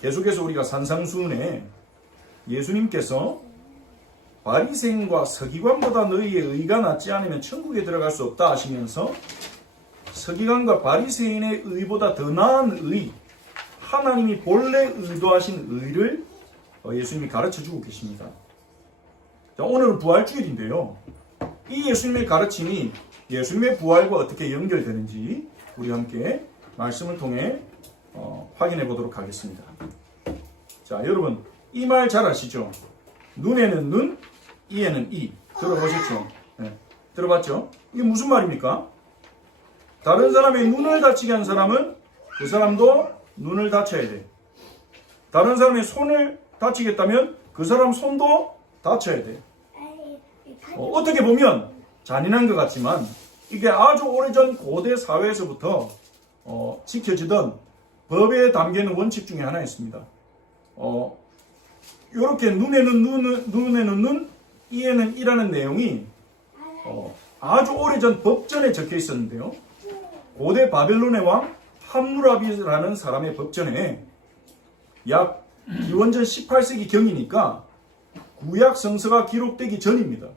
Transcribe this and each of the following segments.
계속해서 우리가 산상수훈에 예수님께서 바리새인과 서기관보다 너희의 의가 낫지 않으면 천국에 들어갈 수 없다 하시면서 서기관과 바리새인의 의보다 더 나은 의, 하나님이 본래 의도하신 의를 예수님이 가르쳐주고 계십니다. 자, 오늘은 부활주일인데요. 이 예수님의 가르침이 예수님의 부활과 어떻게 연결되는지 우리 함께 말씀을 통해 확인해 보도록 하겠습니다. 자, 여러분 이 말 잘 아시죠? 눈에는 눈, 이에는 이. 들어보셨죠? 네. 들어봤죠? 이게 무슨 말입니까? 다른 사람의 눈을 다치게 한 사람은 그 사람도 눈을 다쳐야 돼. 다른 사람의 손을 다치겠다면 그 사람 손도 다쳐야 돼. 어떻게 보면 잔인한 것 같지만 이게 아주 오래전 고대 사회에서부터 지켜지던 법에 담겨있는 원칙 중에 하나였습니다. 이렇게 눈에는 눈, 이에는 이라는 내용이 아주 오래전 법전에 적혀 있었는데요. 고대 바벨론의 왕 함무라비라는 사람의 법전에 약 기원전 18세기 경이니까 구약 성서가 기록되기 전입니다.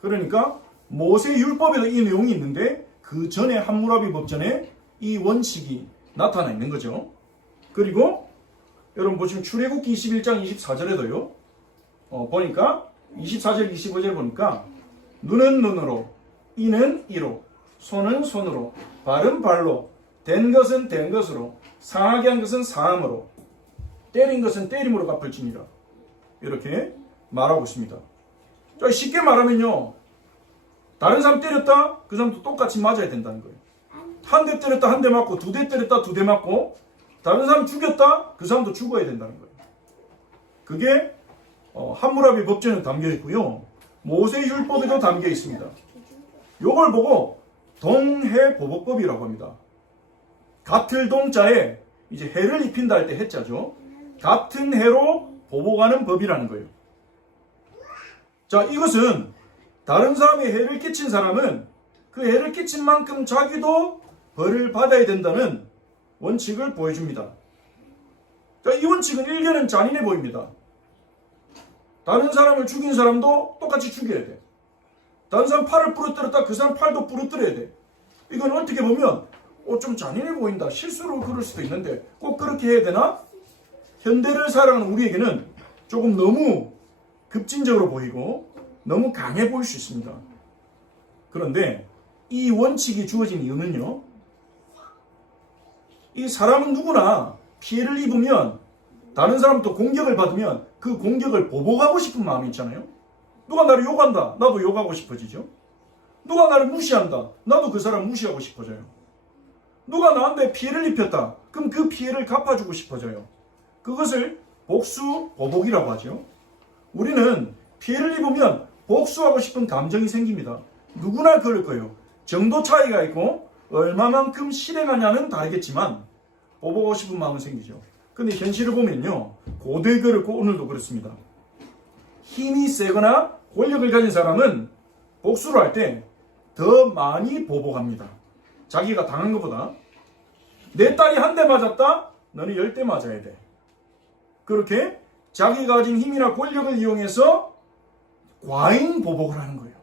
그러니까 모세 율법에도 이 내용이 있는데 그 전에 함무라비 법전에 이 원칙이 나타나 있는 거죠. 그리고 여러분 보시면 출애굽기 21장 24절에도요. 보니까 24절 25절 보니까 눈은 눈으로, 이는 이로, 손은 손으로, 발은 발로, 된 것은 된 것으로, 상하게 한 것은 상함으로, 때린 것은 때림으로 갚을지니라. 이렇게 말하고 있습니다. 자, 쉽게 말하면요. 다른 사람 때렸다? 그 사람도 똑같이 맞아야 된다는 거예요. 한 대 때렸다 한 대 맞고, 두 대 때렸다 두 대 맞고, 다른 사람 죽였다? 그 사람도 죽어야 된다는 거예요. 그게 함무라비 법전에 담겨 있고요. 모세 율법에도 담겨 있습니다. 요걸 보고 동해보복법이라고 합니다. 같을 동자에 이제 해를 입힌다 할 때 해자죠. 같은 해로 보복하는 법이라는 거예요. 자, 이것은 다른 사람의 해를 끼친 사람은 그 해를 끼친 만큼 자기도 벌을 받아야 된다는 원칙을 보여줍니다. 자, 이 원칙은 일견은 잔인해 보입니다. 다른 사람을 죽인 사람도 똑같이 죽여야 돼. 다른 사람 팔을 부러뜨렸다 그 사람 팔도 부러뜨려야 돼. 이건 어떻게 보면 좀 잔인해 보인다. 실수로 그럴 수도 있는데 꼭 그렇게 해야 되나? 현대를 살아가는 우리에게는 조금 너무 급진적으로 보이고 너무 강해 보일 수 있습니다. 그런데 이 원칙이 주어진 이유는요. 이 사람은 누구나 피해를 입으면 다른 사람부터 공격을 받으면 그 공격을 보복하고 싶은 마음이 있잖아요. 누가 나를 욕한다. 나도 욕하고 싶어지죠. 누가 나를 무시한다. 나도 그 사람 무시하고 싶어져요. 누가 나한테 피해를 입혔다. 그럼 그 피해를 갚아주고 싶어져요. 그것을 복수, 보복이라고 하죠. 우리는 피해를 입으면 복수하고 싶은 감정이 생깁니다. 누구나 그럴 거예요. 정도 차이가 있고 얼마만큼 실행하냐는 다르겠지만 보복하고 싶은 마음은 생기죠. 근데 현실을 보면요. 고대 그렇고 오늘도 그렇습니다. 힘이 세거나 권력을 가진 사람은 복수를 할 때 더 많이 보복합니다. 자기가 당한 것보다. 내 딸이 한 대 맞았다? 너는 10대 맞아야 돼. 그렇게 자기가 가진 힘이나 권력을 이용해서 과잉 보복을 하는 거예요.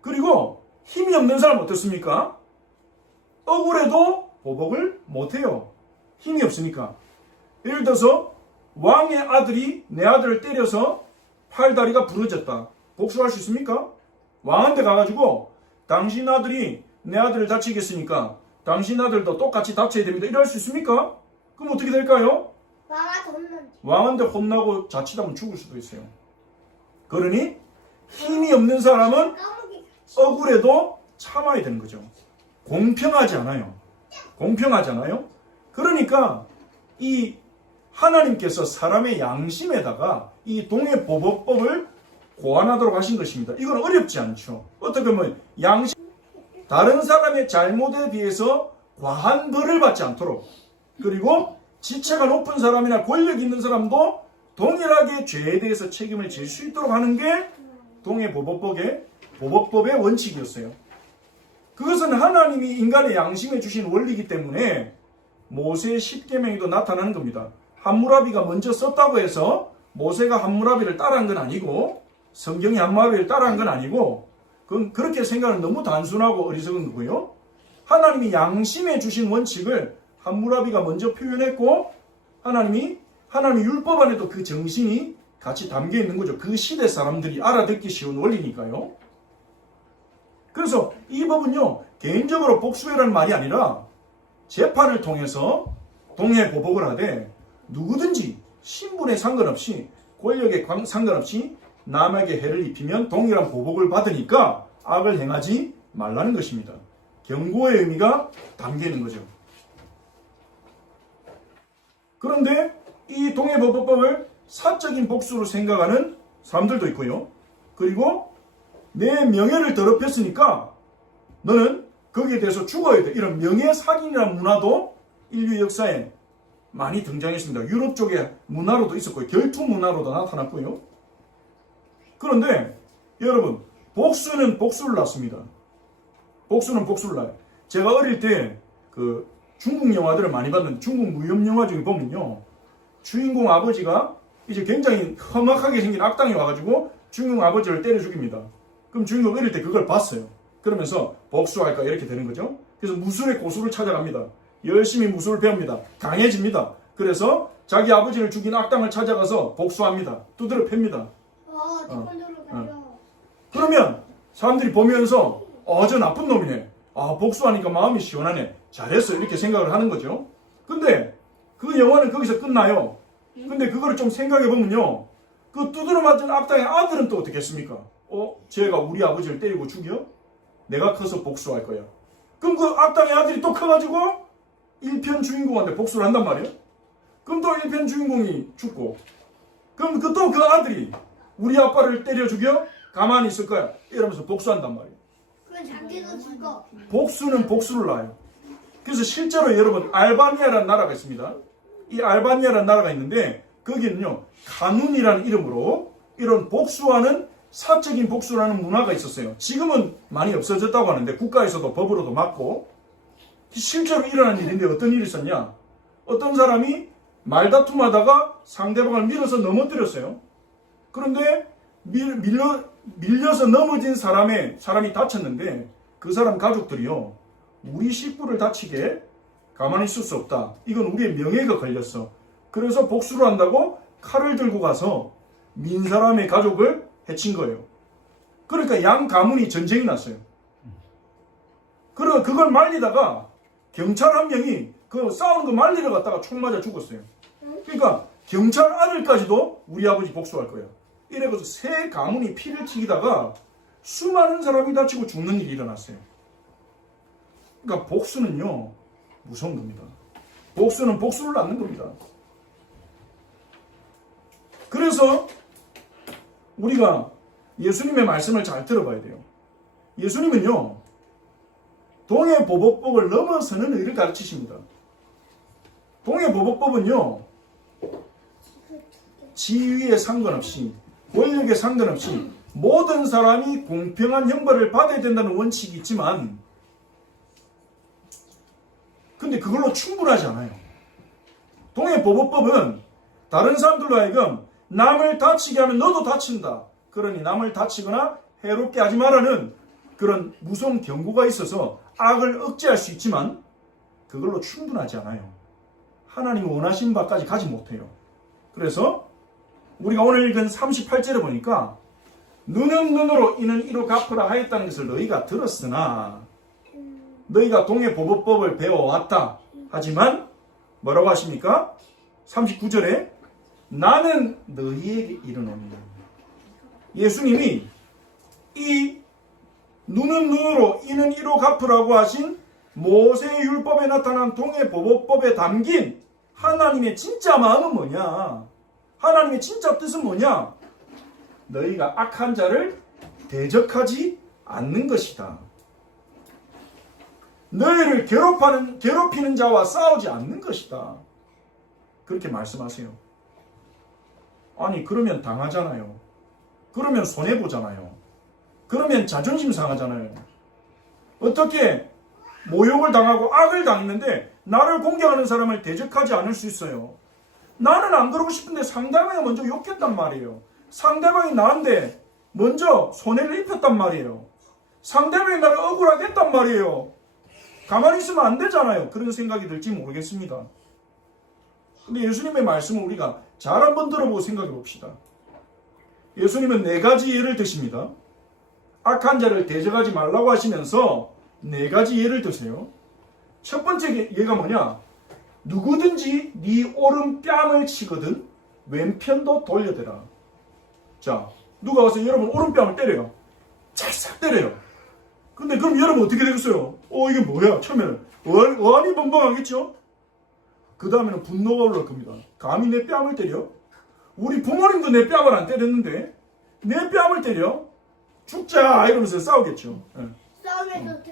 그리고 힘이 없는 사람 어떻습니까? 억울해도 보복을 못해요. 힘이 없으니까. 예를 들어서 왕의 아들이 내 아들을 때려서 팔다리가 부러졌다. 복수할 수 있습니까? 왕한테 가가지고 당신 아들이 내 아들을 다치게 했으니까 당신 아들도 똑같이 다쳐야 됩니다. 이럴 수 있습니까? 그럼 어떻게 될까요? 왕한테 혼나고 자칫하면 죽을 수도 있어요. 그러니 힘이 없는 사람은 억울해도 참아야 되는 거죠. 공평하지 않아요. 공평하지 않아요? 그러니까 이 하나님께서 사람의 양심에다가 이 동해보복법을 고안하도록 하신 것입니다. 이건 어렵지 않죠. 어떻게 보면 양심, 다른 사람의 잘못에 비해서 과한 벌을 받지 않도록, 그리고 지체가 높은 사람이나 권력 있는 사람도 동일하게 죄에 대해서 책임을 질 수 있도록 하는 게 동해보복법의 원칙이었어요. 그것은 하나님이 인간의 양심에 주신 원리이기 때문에 모세의 10계명에도 나타나는 겁니다. 함무라비가 먼저 썼다고 해서 모세가 함무라비를 따라한 건 아니고 성경이 함무라비를 따라한 건 아니고 그건 그렇게 생각은 너무 단순하고 어리석은 거고요. 하나님이 양심에 주신 원칙을 함무라비가 먼저 표현했고 하나님의 율법 안에도 그 정신이 같이 담겨 있는 거죠. 그 시대 사람들이 알아듣기 쉬운 원리니까요. 그래서 이 법은요, 개인적으로 복수해라는 말이 아니라 재판을 통해서 동해보복을 하되 누구든지 신분에 상관없이 권력에 상관없이 남에게 해를 입히면 동일한 보복을 받으니까 악을 행하지 말라는 것입니다. 경고의 의미가 담겨 있는 거죠. 그런데 이 동해보복법을 사적인 복수로 생각하는 사람들도 있고요. 그리고 내 명예를 더럽혔으니까 너는 거기에 대해서 죽어야 돼. 이런 명예살인이라는 문화도 인류 역사에 많이 등장했습니다. 유럽 쪽의 문화로도 있었고요. 결투 문화로도 나타났고요. 그런데 여러분, 복수는 복수를 낳습니다. 복수는 복수를 낳아요. 제가 어릴 때 그 중국 영화들을 많이 봤는데 중국 무협 영화 중에 보면요. 주인공 아버지가 이제 굉장히 험악하게 생긴 악당이 와가지고 주인공 아버지를 때려 죽입니다. 그럼 주인공 어릴 때 그걸 봤어요. 그러면서 복수할까 이렇게 되는 거죠. 그래서 무술의 고수를 찾아갑니다. 열심히 무술을 배웁니다. 강해집니다. 그래서 자기 아버지를 죽인 악당을 찾아가서 복수합니다. 두드려 팹니다. 그러면 사람들이 보면서 저 나쁜 놈이네. 복수하니까 마음이 시원하네. 잘했어. 이렇게 생각을 하는 거죠. 근데 그 영화는 거기서 끝나요. 근데 그거를 좀 생각해 보면요. 그 두드려 맞은 악당의 아들은 또 어떻게 했습니까? 쟤가 우리 아버지를 때리고 죽여? 내가 커서 복수할 거야. 그럼 그 악당의 아들이 또 커가지고 1편 주인공한테 복수를 한단 말이에요. 그럼 또 1편 주인공이 죽고 그럼 또 그 아들이 우리 아빠를 때려 죽여? 가만히 있을 거야. 이러면서 복수한단 말이에요. 그럼 자기도 죽어. 복수는 복수를 낳아요. 그래서 실제로 여러분 알바니아라는 나라가 있습니다. 이 알바니아라는 나라가 있는데 거기는요 가눈이라는 이름으로 이런 복수하는 사적인 복수라는 문화가 있었어요. 지금은 많이 없어졌다고 하는데 국가에서도 법으로도 막고 실제로 일어난 일인데 어떤 일이 있었냐? 어떤 사람이 말다툼하다가 상대방을 밀어서 넘어뜨렸어요. 그런데 밀려서 넘어진 사람이 다쳤는데 그 사람 가족들이요. 우리 식구를 다치게 가만히 있을 수 없다. 이건 우리의 명예가 걸렸어. 그래서 복수를 한다고 칼을 들고 가서 민 사람의 가족을 해친 거예요. 그러니까 양 가문이 전쟁이 났어요. 그걸 말리다가 경찰 한 명이 그 싸우는 거 말리러 갔다가 총 맞아 죽었어요. 그러니까 경찰 아들까지도 우리 아버지 복수할 거예요. 이래서 세 가문이 피를 튀기다가 수많은 사람이 다치고 죽는 일이 일어났어요. 그러니까 복수는요 무서운 겁니다. 복수는 복수를 낳는 겁니다. 그래서 우리가 예수님의 말씀을 잘 들어봐야 돼요. 예수님은요 동해보복법을 넘어서는 의를 가르치십니다. 동해보복법은요 지위에 상관없이 권력에 상관없이 모든 사람이 공평한 형벌을 받아야 된다는 원칙이 있지만 근데 그걸로 충분하지 않아요. 동해보복법은 다른 사람들로 하여금 남을 다치게 하면 너도 다친다. 그러니 남을 다치거나 해롭게 하지 말라는 그런 무서운 경고가 있어서 악을 억제할 수 있지만 그걸로 충분하지 않아요. 하나님이 원하신 바까지 가지 못해요. 그래서 우리가 오늘 읽은 38절에 보니까 눈은 눈으로 이는 이로 갚으라 하였다는 것을 너희가 들었으나 너희가 동해보복법을 배워왔다. 하지만 뭐라고 하십니까? 39절에 나는 너희에게 이르노니 예수님이 이 눈은 눈으로 이는 이로 갚으라고 하신 모세의 율법에 나타난 동해보복법에 담긴 하나님의 진짜 마음은 뭐냐? 하나님의 진짜 뜻은 뭐냐? 너희가 악한 자를 대적하지 않는 것이다. 너희를 괴롭히는 자와 싸우지 않는 것이다. 그렇게 말씀하세요. 아니 그러면 당하잖아요. 그러면 손해보잖아요. 그러면 자존심 상하잖아요. 어떻게 모욕을 당하고 악을 당했는데 나를 공격하는 사람을 대적하지 않을 수 있어요. 나는 안 그러고 싶은데 상대방이 먼저 욕했단 말이에요. 상대방이 나한테 먼저 손해를 입혔단 말이에요. 상대방이 나를 억울하게 했단 말이에요. 가만히 있으면 안 되잖아요. 그런 생각이 들지 모르겠습니다. 근데 예수님의 말씀을 우리가 잘 한번 들어보고 생각해 봅시다. 예수님은 4가지 예를 드십니다. 악한 자를 대적하지 말라고 하시면서 4가지 예를 드세요. 첫 번째 예가 뭐냐? 누구든지 네 오른뺨을 치거든 왼편도 돌려대라. 자, 누가 와서 여러분 오른뺨을 때려요. 찰싹 때려요. 근데 그럼 여러분 어떻게 되겠어요? 이게 뭐야? 처음에는 어안이 벙벙하겠죠? 그 다음에는 분노가 올라올 겁니다. 감히 내 뺨을 때려? 우리 부모님도 내 뺨을 안 때렸는데 내 뺨을 때려? 죽자! 이러면서 싸우겠죠. 싸움에서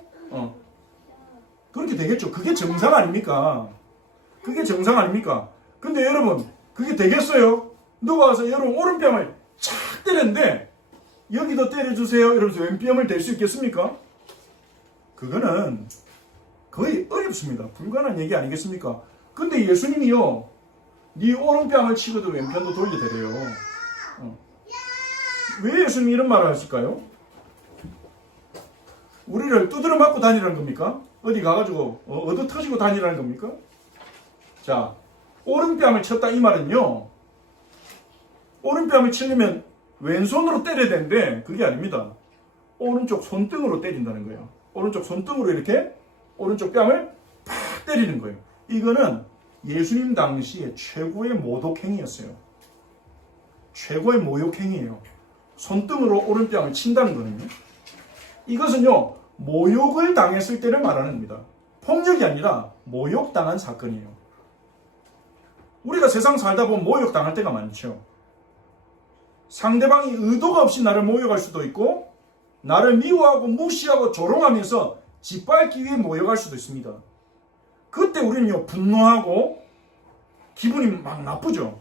그렇게 되겠죠. 그게 정상 아닙니까? 그게 정상 아닙니까? 근데 여러분 그게 되겠어요? 누가 와서 여러분 오른뺨을 착 때렸는데 여기도 때려주세요 이러면서 왼뺨을 댈 수 있겠습니까? 그거는 거의 어렵습니다. 불가능한 얘기 아니겠습니까? 근데 예수님이요, 네 오른뺨을 치고도 왼편도 돌려대래요. 왜 예수님이 이런 말을 하실까요? 우리를 두드려 맞고 다니라는 겁니까? 어디 가가지고 얻어 터지고 다니라는 겁니까? 자, 오른뺨을 쳤다 이 말은요, 오른뺨을 치려면 왼손으로 때려야 되는데 그게 아닙니다. 오른쪽 손등으로 때린다는 거예요. 오른쪽 손등으로 이렇게 오른쪽 뺨을 팍 때리는 거예요. 이거는 예수님 당시에 최고의 모독행위였어요. 최고의 모욕행위예요. 손등으로 오른뺨을 친다는 거는요. 이것은요, 모욕을 당했을 때를 말하는 겁니다. 폭력이 아니라 모욕당한 사건이에요. 우리가 세상 살다 보면 모욕당할 때가 많죠. 상대방이 의도가 없이 나를 모욕할 수도 있고 나를 미워하고 무시하고 조롱하면서 짓밟기 위해 모욕할 수도 있습니다. 그때 우리는요, 분노하고 기분이 막 나쁘죠.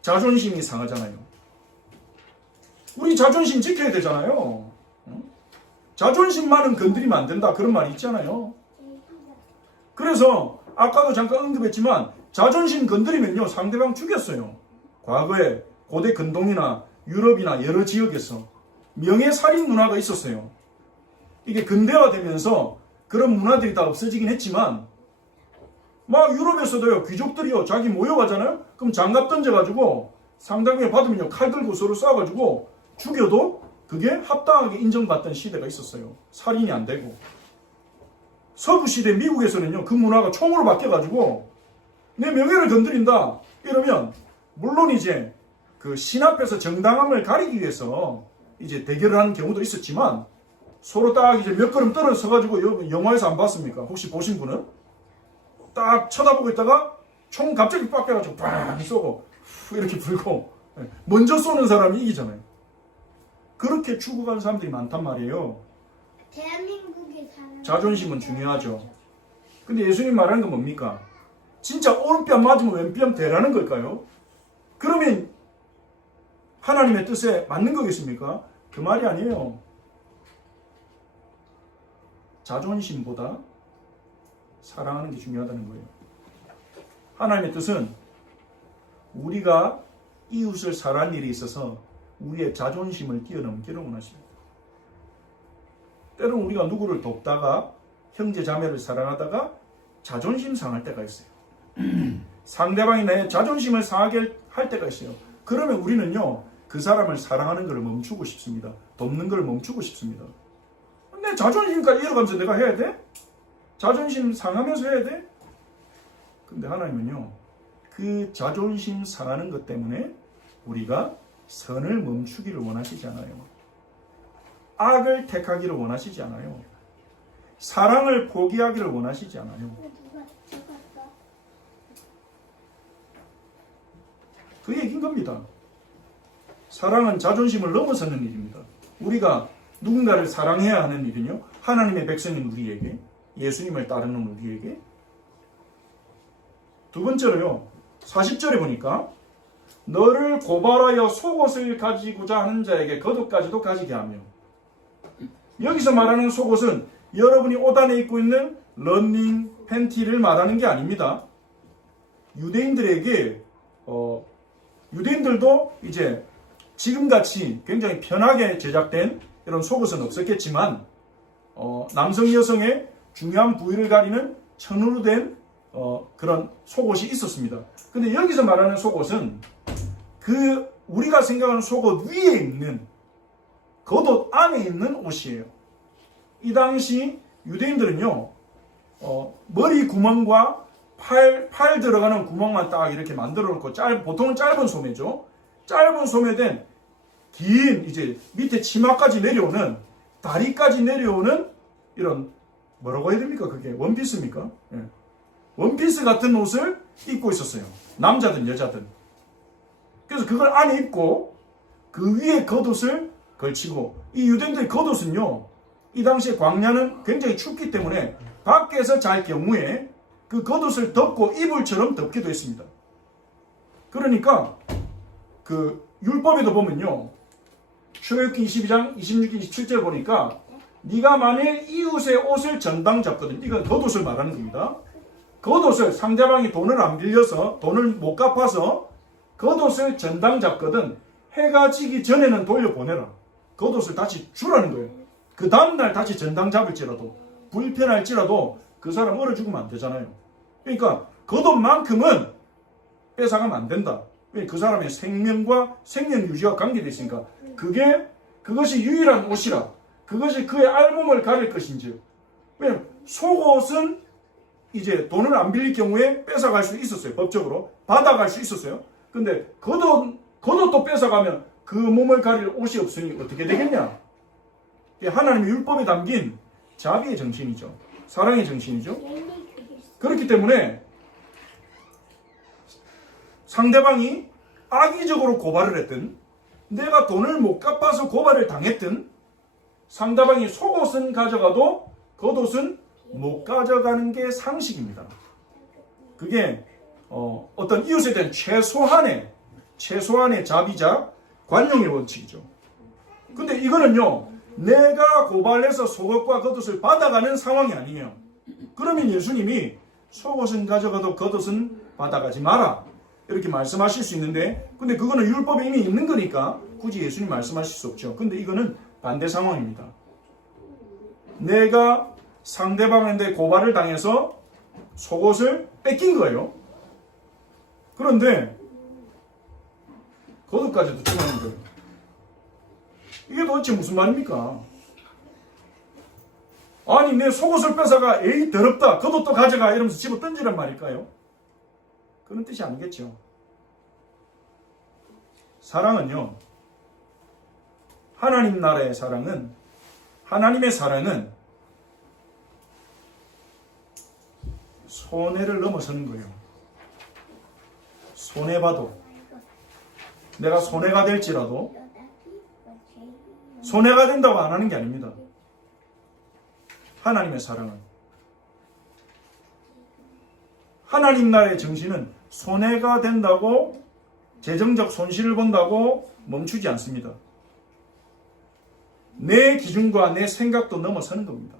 자존심이 상하잖아요. 우리 자존심 지켜야 되잖아요. 자존심만은 건드리면 안 된다, 그런 말이 있잖아요. 그래서 아까도 잠깐 언급했지만 자존심 건드리면요, 상대방 죽였어요. 과거에 고대 근동이나 유럽이나 여러 지역에서 명예살인 문화가 있었어요. 이게 근대화되면서 그런 문화들이 다 없어지긴 했지만 막 유럽에서도요, 귀족들이요, 자기 모욕하잖아요? 그럼 장갑 던져가지고 상대방이 받으면요, 칼 들고 서로 싸워가지고 죽여도 그게 합당하게 인정받던 시대가 있었어요. 살인이 안 되고. 서부 시대 미국에서는요, 그 문화가 총으로 바뀌어가지고 내 명예를 건드린다 이러면 물론 이제 그 신 앞에서 정당함을 가리기 위해서 이제 대결을 하는 경우도 있었지만 서로 딱 이제 몇 걸음 떨어져 가지고 영화에서 안 봤습니까? 혹시 보신 분은? 딱 쳐다보고 있다가 총 갑자기 빡 빼가지고 빵 쏘고 이렇게 불고 먼저 쏘는 사람이 이기잖아요. 그렇게 죽어가는 사람들이 많단 말이에요. 대한민국에 사는 자존심은 중요하죠. 근데 예수님 말하는 건 뭡니까? 진짜 오른뺨 맞으면 왼뺨 대라는 걸까요? 그러면 하나님의 뜻에 맞는 거겠습니까? 그 말이 아니에요. 자존심보다 사랑하는 게 중요하다는 거예요. 하나님의 뜻은 우리가 이웃을 사랑하는 일이 있어서 우리의 자존심을 뛰어넘기를 원하십니다. 때로는 우리가 누구를 돕다가 형제 자매를 사랑하다가 자존심 상할 때가 있어요. 상대방이 내 자존심을 상하게 할 때가 있어요. 그러면 우리는요, 그 사람을 사랑하는 걸 멈추고 싶습니다. 돕는 걸 멈추고 싶습니다. 내 자존심까지 이어가면서 내가 해야 돼? 자존심 상하면서 해야 돼? 근데 하나님은요, 그 자존심 상하는 것 때문에 우리가 선을 멈추기를 원하시지 않아요. 악을 택하기를 원하시지 않아요. 사랑을 포기하기를 원하시지 않아요. 그 얘기인 겁니다. 사랑은 자존심을 넘어서는 일입니다. 우리가 누군가를 사랑해야 하는 일은요, 하나님의 백성인 우리에게, 예수님을 따르는 우리에게. 두 번째로요, 40절에 보니까 너를 고발하여 속옷을 가지고자 하는 자에게 겉옷까지도 가지게 하며, 여기서 말하는 속옷은 여러분이 옷 안에 입고 있는 러닝 팬티를 말하는 게 아닙니다. 유대인들에게 유대인들도 이제 지금같이 굉장히 편하게 제작된 이런 속옷은 없었겠지만 남성 여성의 중요한 부위를 가리는 천으로 된 그런 속옷이 있었습니다. 근데 여기서 말하는 속옷은 그 우리가 생각하는 속옷 위에 있는 겉옷 안에 있는 옷이에요. 이 당시 유대인들은요 머리 구멍과 팔 들어가는 구멍만 딱 이렇게 만들어 놓고 보통은 짧은 소매죠. 짧은 소매된 긴 이제 밑에 치마까지 내려오는 다리까지 내려오는 이런 뭐라고 해야 됩니까? 그게 원피스입니까? 예. 원피스 같은 옷을 입고 있었어요. 남자든 여자든. 그래서 그걸 안에 입고 그 위에 겉옷을 걸치고 이 유대인들의 겉옷은요. 이 당시에 광야는 굉장히 춥기 때문에 밖에서 잘 경우에 그 겉옷을 덮고 이불처럼 덮기도 했습니다. 그러니까 그 율법에도 보면요. 출애굽기 22장 26, 27절 보니까 네가 만일 이웃의 옷을 전당 잡거든. 이건 겉옷을 말하는 겁니다. 겉옷을 상대방이 돈을 안 빌려서 돈을 못 갚아서 겉옷을 전당 잡거든 해가 지기 전에는 돌려보내라. 겉옷을 다시 주라는 거예요. 그 다음날 다시 전당 잡을지라도 불편할지라도 그 사람 얼어 죽으면 안 되잖아요. 그러니까 겉옷만큼은 뺏어가면 안 된다. 그 사람의 생명과 생명 유지와 관계되어 있으니까 그것이 유일한 옷이라 그것이 그의 알몸을 가릴 것인지. 왜냐면 속옷은 이제 돈을 안 빌릴 경우에 뺏어갈 수 있었어요. 법적으로 받아갈 수 있었어요. 근데 겉옷도 뺏어가면 그 몸을 가릴 옷이 없으니 어떻게 되겠냐. 하나님의 율법에 담긴 자비의 정신이죠. 사랑의 정신이죠. 그렇기 때문에 상대방이 악의적으로 고발을 했든 내가 돈을 못 갚아서 고발을 당했든 상대방이 속옷은 가져가도 겉옷은 못 가져가는 게 상식입니다. 그게 어떤 이웃에 대한 최소한의 자비자 관용의 원칙이죠. 근데 이거는요 내가 고발해서 속옷과 겉옷을 받아가는 상황이 아니에요. 그러면 예수님이 속옷은 가져가도 겉옷은 받아가지 마라 이렇게 말씀하실 수 있는데 근데 그거는 율법에 이미 있는 거니까 굳이 예수님 말씀하실 수 없죠. 근데 이거는 반대 상황입니다. 내가 상대방한테 고발을 당해서 속옷을 뺏긴 거예요. 그런데 겉옷까지도 주는 거예요. 이게 도대체 무슨 말입니까? 아니 내 속옷을 뺏어가 에이 더럽다 겉옷도 가져가 이러면서 집어 던지란 말일까요? 그런 뜻이 아니겠죠. 사랑은요 하나님 나라의 사랑은 하나님의 사랑은 손해를 넘어서는 거예요. 손해봐도 내가 손해가 될지라도 손해가 된다고 안 하는 게 아닙니다. 하나님의 사랑은 하나님 나라의 정신은 손해가 된다고 재정적 손실을 본다고 멈추지 않습니다. 내 기준과 내 생각도 넘어서는 겁니다.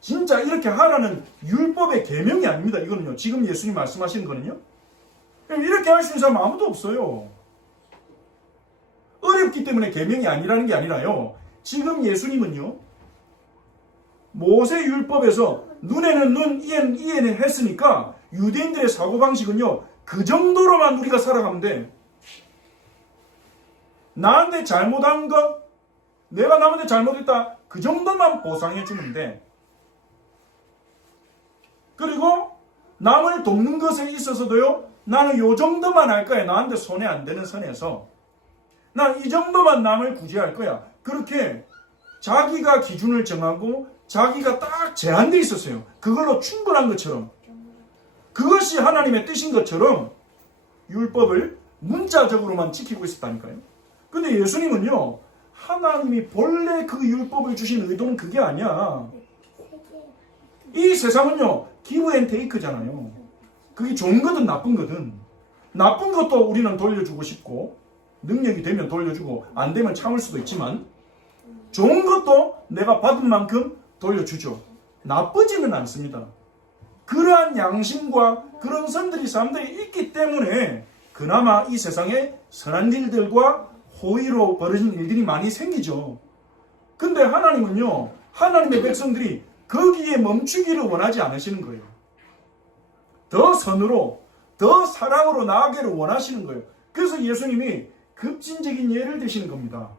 진짜 이렇게 하라는 율법의 계명이 아닙니다. 이거는요. 지금 예수님 말씀하시는 거는요. 이렇게 할 수 있는 사람 아무도 없어요. 어렵기 때문에 계명이 아니라는 게 아니라요. 지금 예수님은요. 모세 율법에서 눈에는 눈, 이에는 했으니까 유대인들의 사고방식은요. 그 정도로만 우리가 살아가면 돼. 나한테 잘못한 것, 내가 남한테 잘못했다. 그 정도만 보상해 주면 돼. 그리고 남을 돕는 것에 있어서도요. 나는 요 정도만 할 거야. 나한테 손해 안 되는 선에서. 난 이 정도만 남을 구제할 거야. 그렇게 자기가 기준을 정하고 자기가 딱 제한되어 있었어요. 그걸로 충분한 것처럼. 그것이 하나님의 뜻인 것처럼 율법을 문자적으로만 지키고 있었다니까요. 근데 예수님은요. 하나님이 본래 그 율법을 주신 의도는 그게 아니야. 이 세상은요. 기브 앤 테이크잖아요. 그게 좋은 거든 나쁜 거든. 나쁜 것도 우리는 돌려주고 싶고 능력이 되면 돌려주고 안 되면 참을 수도 있지만 좋은 것도 내가 받은 만큼 돌려주죠. 나쁘지는 않습니다. 그러한 양심과 그런 선들이 사람들이 있기 때문에 그나마 이 세상에 선한 일들과 호의로 벌어진 일들이 많이 생기죠. 근데 하나님은요, 하나님의 백성들이 거기에 멈추기를 원하지 않으시는 거예요. 더 선으로, 더 사랑으로 나아가기를 원하시는 거예요. 그래서 예수님이 급진적인 예를 드시는 겁니다.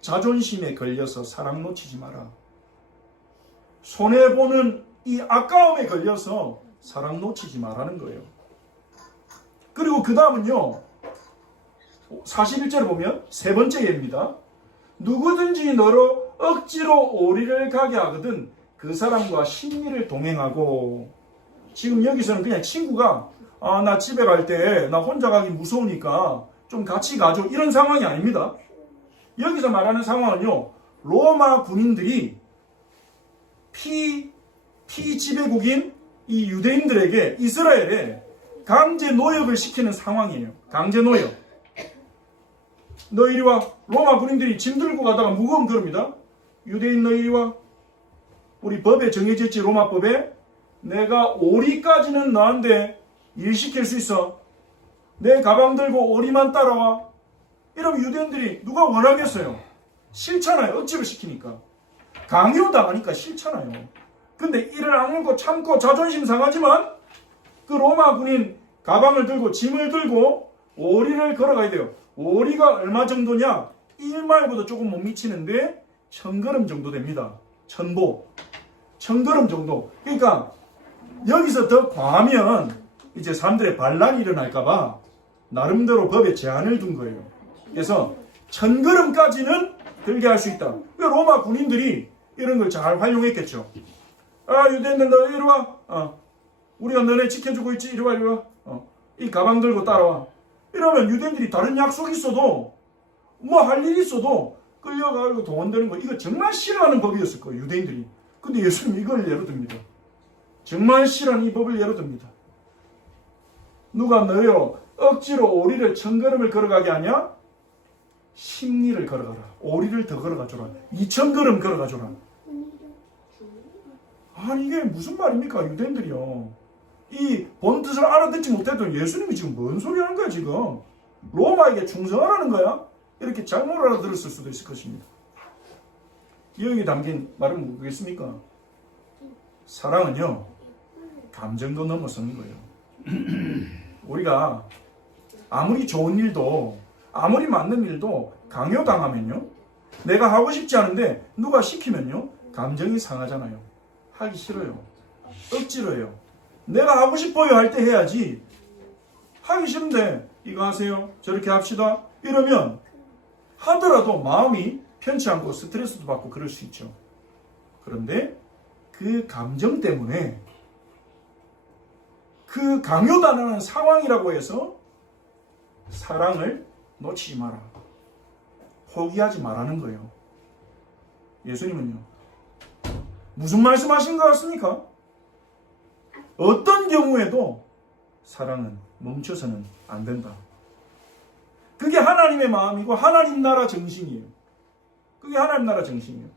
자존심에 걸려서 사랑 놓치지 마라. 손해보는 이 아까움에 걸려서 사랑 놓치지 말라는 거예요. 그리고 그 다음은요, 41절을 보면 세 번째 예입니다. 누구든지 너로 억지로 오리를 가게 하거든 그 사람과 심리를 동행하고. 지금 여기서는 그냥 친구가 나 집에 갈 때 나 혼자 가기 무서우니까 좀 같이 가죠, 이런 상황이 아닙니다. 여기서 말하는 상황은요, 로마 군인들이 피지배국인 이 유대인들에게, 이스라엘에 강제 노역을 시키는 상황이에요. 강제 노역. 너 이리 와. 로마 군인들이 짐 들고 가다가 무거운 걸음이다. 유대인 너 이리 와. 우리 법에 정해져 있지, 로마 법에. 내가 오리까지는 너한테 일 시킬 수 있어. 내 가방 들고 오리만 따라와. 이러면 유대인들이 누가 원하겠어요? 싫잖아요. 억지로 시키니까. 강요당하니까 싫잖아요. 근데 이를 악물고 참고 자존심 상하지만 그 로마 군인 가방을 들고 짐을 들고 오리를 걸어가야 돼요. 오리가 얼마 정도냐? 1마일보다 조금 못 미치는데 1000걸음 정도 됩니다. 1000보. 1000걸음 정도. 그러니까 여기서 더 과하면 이제 사람들의 반란이 일어날까봐 나름대로 법에 제한을 둔 거예요. 그래서 1000걸음까지는 들게 할 수 있다. 로마 군인들이 이런 걸 잘 활용했겠죠. 유대인들 너 이리 와. 우리가 너네 지켜주고 있지. 이리 와, 이리 와. 이 가방 들고 따라와. 이러면 유대인들이 다른 약속이 있어도 뭐 할 일이 있어도 끌려가고 동원되는 거, 이거 정말 싫어하는 법이었을 거예요, 유대인들이. 근데 예수님이 이걸 예로 듭니다. 정말 싫어하는 이 법을 예로 듭니다. 누가 너요 억지로 오리를 1000걸음을 걸어가게 하냐? 심리를 걸어가라. 오리를 더 걸어가줘라. 2000걸음 걸어가줘라. 아니 이게 무슨 말입니까, 유대인들이요. 이 본뜻을 알아듣지 못했던 예수님이 지금 뭔 소리 하는 거야, 지금. 로마에게 충성하라는 거야? 이렇게 잘못 알아들었을 수도 있을 것입니다. 여기 담긴 말은 뭐겠습니까? 사랑은요, 감정도 넘어서는 거예요. 우리가 아무리 좋은 일도, 아무리 맞는 일도 강요당하면요, 내가 하고 싶지 않은데 누가 시키면요, 감정이 상하잖아요. 하기 싫어요. 억지로 해요. 내가 하고 싶어요 할 때 해야지. 하기 싫은데 이거 하세요, 저렇게 합시다 이러면 하더라도 마음이 편치 않고 스트레스도 받고 그럴 수 있죠. 그런데 그 감정 때문에 그 강요당하는 상황이라고 해서 사랑을 놓치지 마라, 포기하지 말라는 거예요. 예수님은요, 무슨 말씀하신 것 같습니까? 어떤 경우에도 사랑은 멈춰서는 안 된다. 그게 하나님의 마음이고 하나님 나라 정신이에요. 그게 하나님 나라 정신이에요.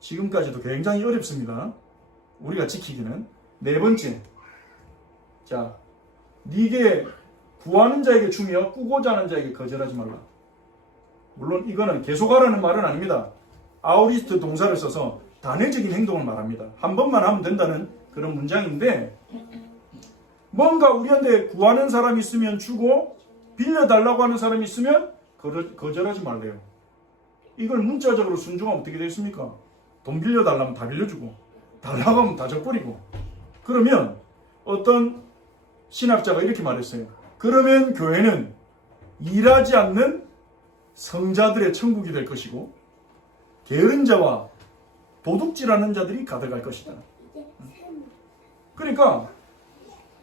지금까지도 굉장히 어렵습니다. 우리가 지키기는. 네 번째, 자, 네게 구하는 자에게 주며 꾸고자 하는 자에게 거절하지 말라. 물론 이거는 계속하라는 말은 아닙니다. 아우리스트 동사를 써서 단회적인 행동을 말합니다. 한 번만 하면 된다는 그런 문장인데, 뭔가 우리한테 구하는 사람이 있으면 주고 빌려달라고 하는 사람이 있으면 거절하지 말래요. 이걸 문자적으로 순종하면 어떻게 되겠습니까? 돈 빌려달라면 다 빌려주고, 달라고 하면 다 줘버리고. 그러면 어떤 신학자가 이렇게 말했어요. 그러면 교회는 일하지 않는 성자들의 천국이 될 것이고 게으른 자와 도둑질하는 자들이 가득할 것이다. 그러니까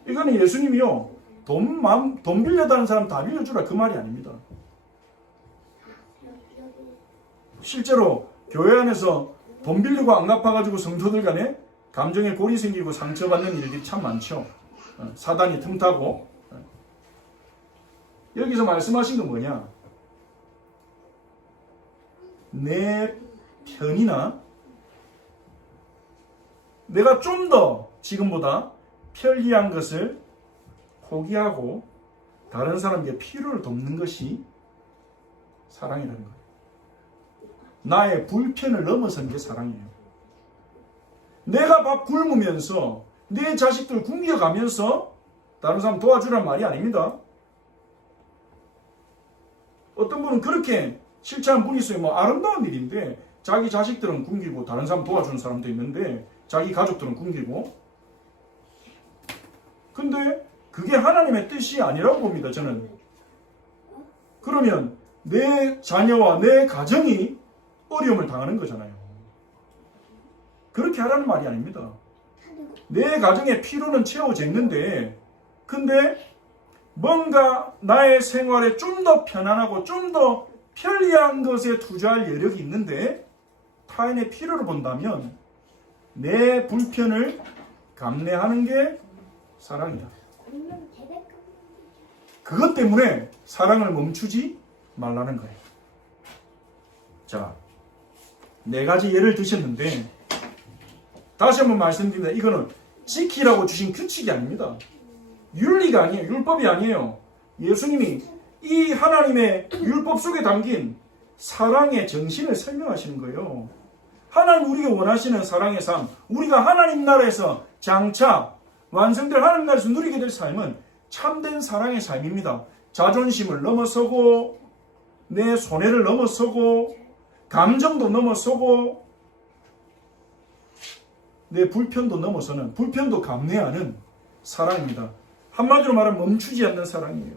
이거는 예수님이요, 돈 빌려다는 사람 다 빌려주라 그 말이 아닙니다. 실제로 교회 안에서 돈 빌리고 안 갚아가지고 성도들 간에 감정에 골이 생기고 상처받는 일들이 참 많죠. 사단이 틈타고. 여기서 말씀하신 건 뭐냐? 내 편이나 내가 좀 더 지금보다 편리한 것을 포기하고 다른 사람에게 필요를 돕는 것이 사랑이라는 거예요. 나의 불편을 넘어서는 게 사랑이에요. 내가 밥 굶으면서 내 자식들 굶겨가면서 다른 사람 도와주란 말이 아닙니다. 어떤 분은 그렇게 실천한 분이 있어요. 뭐 아름다운 일인데 자기 자식들은 굶기고 다른 사람 도와주는 사람도 있는데 자기 가족들은 굶기고. 근데 그게 하나님의 뜻이 아니라고 봅니다. 저는. 그러면 내 자녀와 내 가정이 어려움을 당하는 거잖아요. 그렇게 하라는 말이 아닙니다. 내 가정의 필요는 채워졌는데 근데 뭔가 나의 생활에 좀 더 편안하고 좀 더 편리한 것에 투자할 여력이 있는데 타인의 필요를 본다면 내 불편을 감내하는 게 사랑이다. 그것 때문에 사랑을 멈추지 말라는 거예요. 자, 4가지 예를 드셨는데 다시 한번 말씀드립니다. 이거는 지키라고 주신 규칙이 아닙니다. 윤리가 아니에요. 율법이 아니에요. 예수님이 이 하나님의 율법 속에 담긴 사랑의 정신을 설명하시는 거예요. 하나님 우리가 원하시는 사랑의 삶, 우리가 하나님 나라에서 장차 완성될 하나님 나라에서 누리게 될 삶은 참된 사랑의 삶입니다. 자존심을 넘어서고 내 손해를 넘어서고 감정도 넘어서고 내 불편도 넘어서는, 불편도 감내하는 사랑입니다. 한마디로 말하면 멈추지 않는 사랑이에요.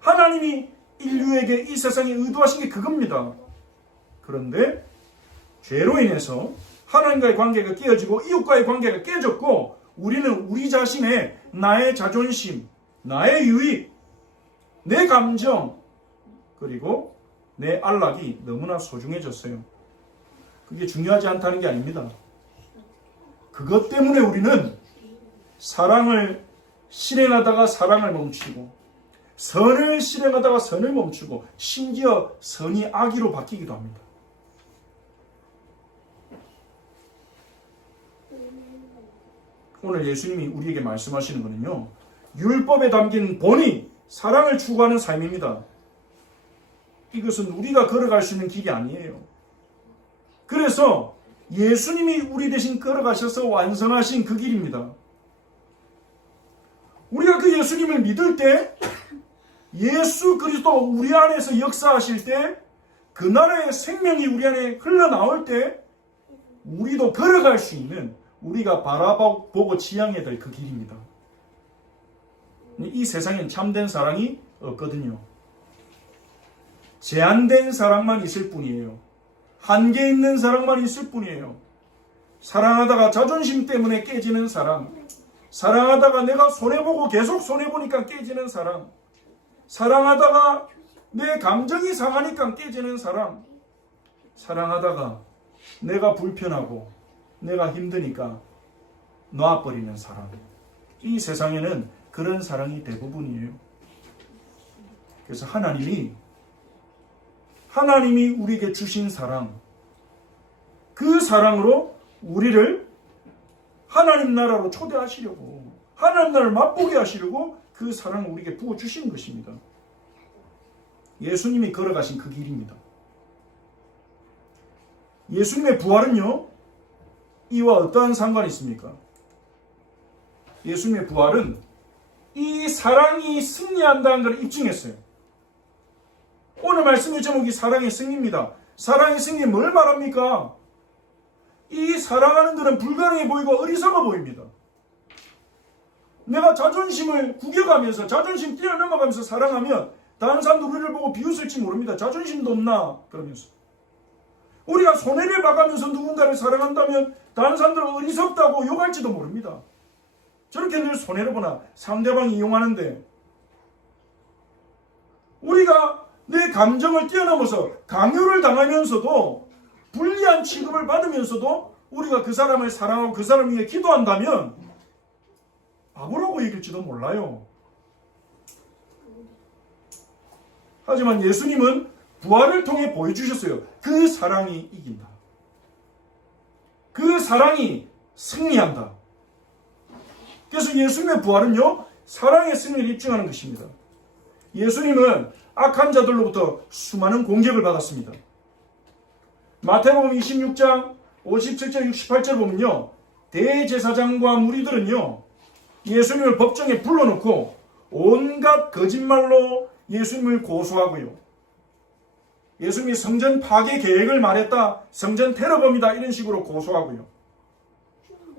하나님이 인류에게 이 세상에 의도하신 게 그겁니다. 그런데 죄로 인해서 하나님과의 관계가 깨어지고 이웃과의 관계가 깨졌고 우리는 우리 자신의 나의 자존심, 나의 유익, 내 감정 그리고 내 안락이 너무나 소중해졌어요. 그게 중요하지 않다는 게 아닙니다. 그것 때문에 우리는 사랑을 실행하다가 사랑을 멈추고 선을 실행하다가 선을 멈추고 심지어 선이 악의로 바뀌기도 합니다. 오늘 예수님이 우리에게 말씀하시는 것은요, 율법에 담긴 본이 사랑을 추구하는 삶입니다. 이것은 우리가 걸어갈 수 있는 길이 아니에요. 그래서 예수님이 우리 대신 걸어가셔서 완성하신 그 길입니다. 우리가 그 예수님을 믿을 때 예수 그리스도 우리 안에서 역사하실 때 그 나라의 생명이 우리 안에 흘러나올 때 우리도 걸어갈 수 있는 우리가 바라보고 지향해야 될 그 길입니다. 이 세상엔 참된 사랑이 없거든요. 제한된 사랑만 있을 뿐이에요. 한계 있는 사랑만 있을 뿐이에요. 사랑하다가 자존심 때문에 깨지는 사랑, 사랑하다가 내가 손해보고 계속 손해보니까 깨지는 사랑, 사랑하다가 내 감정이 상하니까 깨지는 사랑, 사랑하다가 내가 불편하고 내가 힘드니까 놔버리는 사랑. 이 세상에는 그런 사랑이 대부분이에요. 그래서 하나님이 우리에게 주신 사랑, 그 사랑으로 우리를 하나님 나라로 초대하시려고, 하나님 나라를 맛보게 하시려고 그 사랑을 우리에게 부어주신 것입니다. 예수님이 걸어가신 그 길입니다. 예수님의 부활은요, 이와 어떠한 상관이 있습니까? 예수님의 부활은 이 사랑이 승리한다는 걸 입증했어요. 오늘 말씀의 제목이 사랑의 승리입니다. 사랑의 승리 뭘 말합니까? 이 사랑하는 것은 불가능해 보이고 어리석어 보입니다. 내가 자존심을 구겨가면서 자존심 뛰어넘어가면서 사랑하면 다른 사람도 우리를 보고 비웃을지 모릅니다. 자존심도 없나? 그러면서 우리가 손해를 봐가면서 누군가를 사랑한다면 다른 사람들은 어리석다고 욕할지도 모릅니다. 저렇게 늘 손해를 보나 상대방이 이용하는데 우리가 내 감정을 뛰어넘어서 강요를 당하면서도 불리한 취급을 받으면서도 우리가 그 사람을 사랑하고 그 사람을 위해 기도한다면 바보라고 얘기할지도 몰라요. 하지만 예수님은 부활을 통해 보여주셨어요. 그 사랑이 이긴다. 그 사랑이 승리한다. 그래서 예수님의 부활은요, 사랑의 승리를 입증하는 것입니다. 예수님은 악한 자들로부터 수많은 공격을 받았습니다. 마태복음 26장 57절 68절 보면요, 대제사장과 무리들은요, 예수님을 법정에 불러놓고 온갖 거짓말로 예수님을 고소하고요, 예수님이 성전 파괴 계획을 말했다, 성전 테러범이다, 이런 식으로 고소하고요,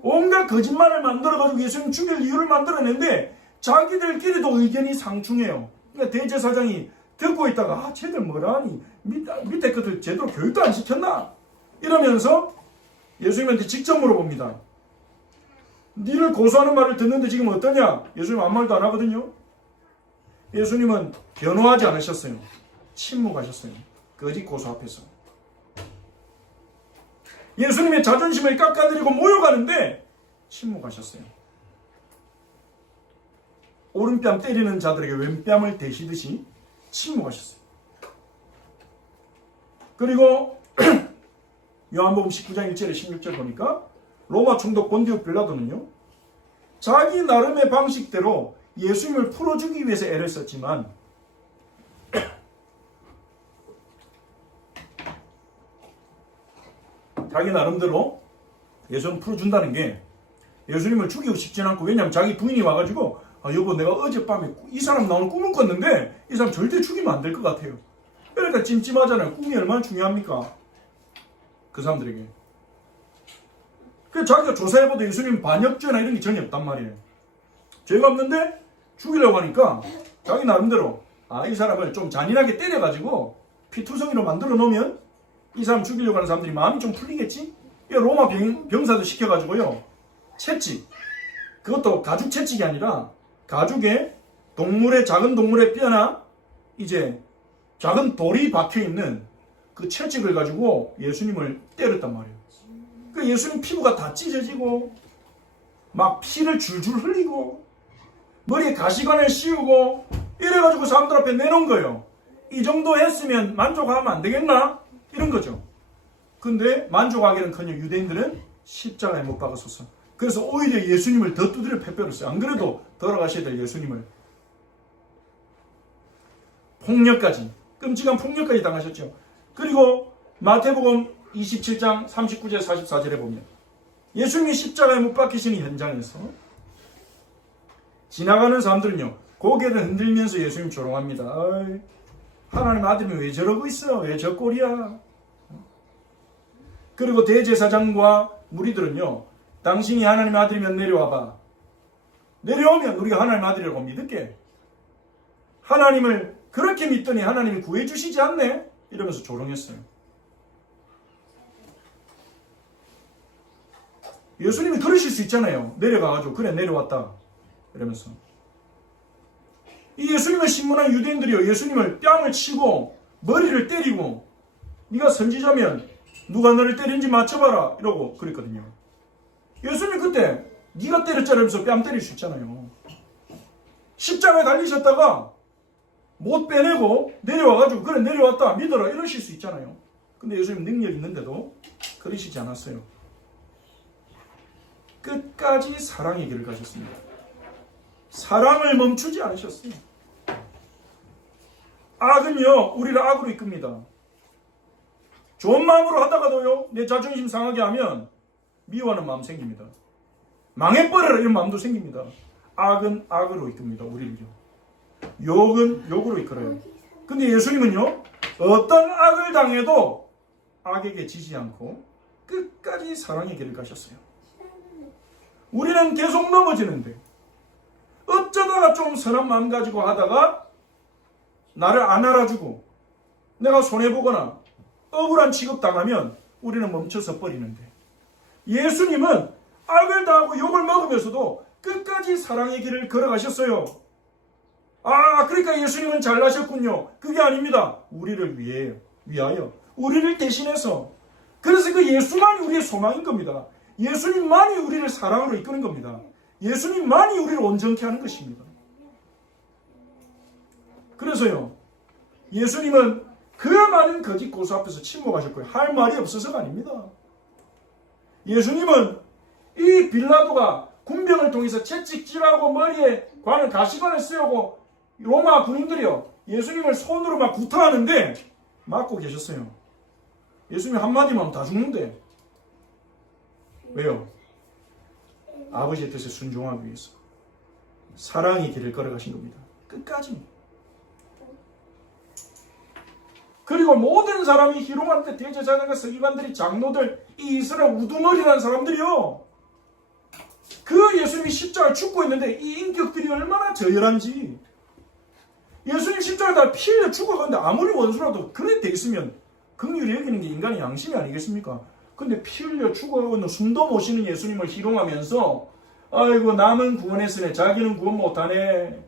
온갖 거짓말을 만들어가지고 예수님 죽일 이유를 만들어냈는데 자기들끼리도 의견이 상충해요. 그러니까 대제사장이 듣고 있다가 쟤들 뭐라니, 밑에 것들 제대로 교육도 안 시켰나, 이러면서 예수님한테 직접 물어봅니다. 니를 고소하는 말을 듣는데 지금 어떠냐? 예수님 아무 말도 안 하거든요. 예수님은 변호하지 않으셨어요. 침묵하셨어요. 거짓 고소 앞에서. 예수님의 자존심을 깎아내리고 모욕하는데 침묵하셨어요. 오른뺨 때리는 자들에게 왼뺨을 대시듯이 침묵하셨어요. 그리고 요한복음 19장 1절에 16절 보니까 로마 총독 본디오 빌라도는요, 자기 나름의 방식대로 예수님을 풀어주기 위해서 애를 썼지만 자기 나름대로 예수님을 풀어준다는 게 예수님을 죽이고 싶진 않고, 왜냐하면 자기 부인이 와가지고 여보 내가 어젯밤에 이 사람 나오는 꿈을 꿨는데 이 사람 절대 죽이면 안 될 것 같아요. 그러니까 찜찜하잖아요. 꿈이 얼마나 중요합니까? 그 사람들에게. 그래서 자기가 조사해봐도 예수님 반역죄나 이런 게 전혀 없단 말이에요. 죄가 없는데 죽이려고 하니까 자기 나름대로 이 사람을 좀 잔인하게 때려가지고 피투성이로 만들어 놓으면 이 사람 죽이려고 하는 사람들이 마음이 좀 풀리겠지? 로마 병사도 시켜가지고요, 채찍, 그것도 가죽 채찍이 아니라 가죽에 작은 동물의 뼈나 이제 작은 돌이 박혀있는 그 채찍을 가지고 예수님을 때렸단 말이에요. 그 예수님 피부가 다 찢어지고 막 피를 줄줄 흘리고 머리에 가시관을 씌우고 이래가지고 사람들 앞에 내놓은 거예요. 이 정도 했으면 만족하면 안 되겠나? 이런 거죠. 근데 만족하기는커녕 유대인들은 십자가에 못 박았었어. 그래서 오히려 예수님을 더 두드려 패배했어요. 안 그래도 돌아가셔야 될 예수님을. 폭력까지, 끔찍한 폭력까지 당하셨죠. 그리고 마태복음 27장 39절 44절에 보면 예수님이 십자가에 못 박히시는 현장에서 지나가는 사람들은요, 고개를 흔들면서 예수님 조롱합니다. 하나님 아들이 왜 저러고 있어? 왜 저 꼴이야? 그리고 대제사장과 무리들은요, 당신이 하나님의 아들이면 내려와봐. 내려오면 우리가 하나님의 아들이라고 믿을게. 하나님을 그렇게 믿더니 하나님이 구해주시지 않네? 이러면서 조롱했어요. 예수님이 그러실 수 있잖아요. 내려가가지고 그래 내려왔다 이러면서. 이 예수님을 신문한 유대인들이요, 예수님을 뺨을 치고 머리를 때리고 네가 선지자면 누가 너를 때린지 맞춰봐라 이러고 그랬거든요. 예수님 그때 네가 때렸잖아 하면서 뺨 때릴 수 있잖아요. 십자가에 달리셨다가 못 빼내고 내려와가지고 그래 내려왔다 믿어라 이러실 수 있잖아요. 근데 예수님 능력 있는데도 그러시지 않았어요. 끝까지 사랑의 길을 가셨습니다. 사랑을 멈추지 않으셨어요. 악은요, 우리를 악으로 이끕니다. 좋은 마음으로 하다가도요, 내 자존심 상하게 하면 미워하는 마음 생깁니다. 망해버려라 이런 마음도 생깁니다. 악은 악으로 이끕니다. 우리를요. 욕은 욕으로 이끌어요. 근데 예수님은요, 어떤 악을 당해도 악에게 지지 않고 끝까지 사랑의 길을 가셨어요. 우리는 계속 넘어지는데 어쩌다가 좀 선한 마음 가지고 하다가 나를 안 알아주고 내가 손해보거나 억울한 취급당하면 우리는 멈춰서 버리는데, 예수님은 악을 당하고 욕을 먹으면서도 끝까지 사랑의 길을 걸어가셨어요. 그러니까 예수님은 잘나셨군요. 그게 아닙니다. 우리를 위하여 우리를 대신해서. 그래서 그 예수만이 우리의 소망인 겁니다. 예수님만이 우리를 사랑으로 이끄는 겁니다. 예수님만이 우리를 온전케 하는 것입니다. 그래서요, 예수님은 그 많은 거짓 고수 앞에서 침묵하셨고요. 할 말이 없어서가 아닙니다. 예수님은 이 빌라도가 군병을 통해서 채찍질하고 머리에 관을 가시관을 씌우고 로마 군인들이요 예수님을 손으로 막 구타하는데 막고 계셨어요. 예수님 한마디만 하면 다 죽는데 왜요? 아버지의 뜻에 순종하기 위해서 사랑의 길을 걸어가신 겁니다. 끝까지. 그리고 모든 사람이 희롱하는데 대제사장과 서기관들이 장로들 이 이스라엘 우두머리라는 사람들이요 그 예수님이 십자가를 죽고 있는데 이 인격들이 얼마나 저열한지 예수님 십자가에 다 피 흘려 죽어가는데 아무리 원수라도 그래 돼 있으면 긍휼히 여기는 게 인간의 양심이 아니겠습니까? 근데 피 흘려 죽어가고 숨도 못 쉬는 예수님을 희롱하면서 아이고 남은 구원했으네 자기는 구원 못하네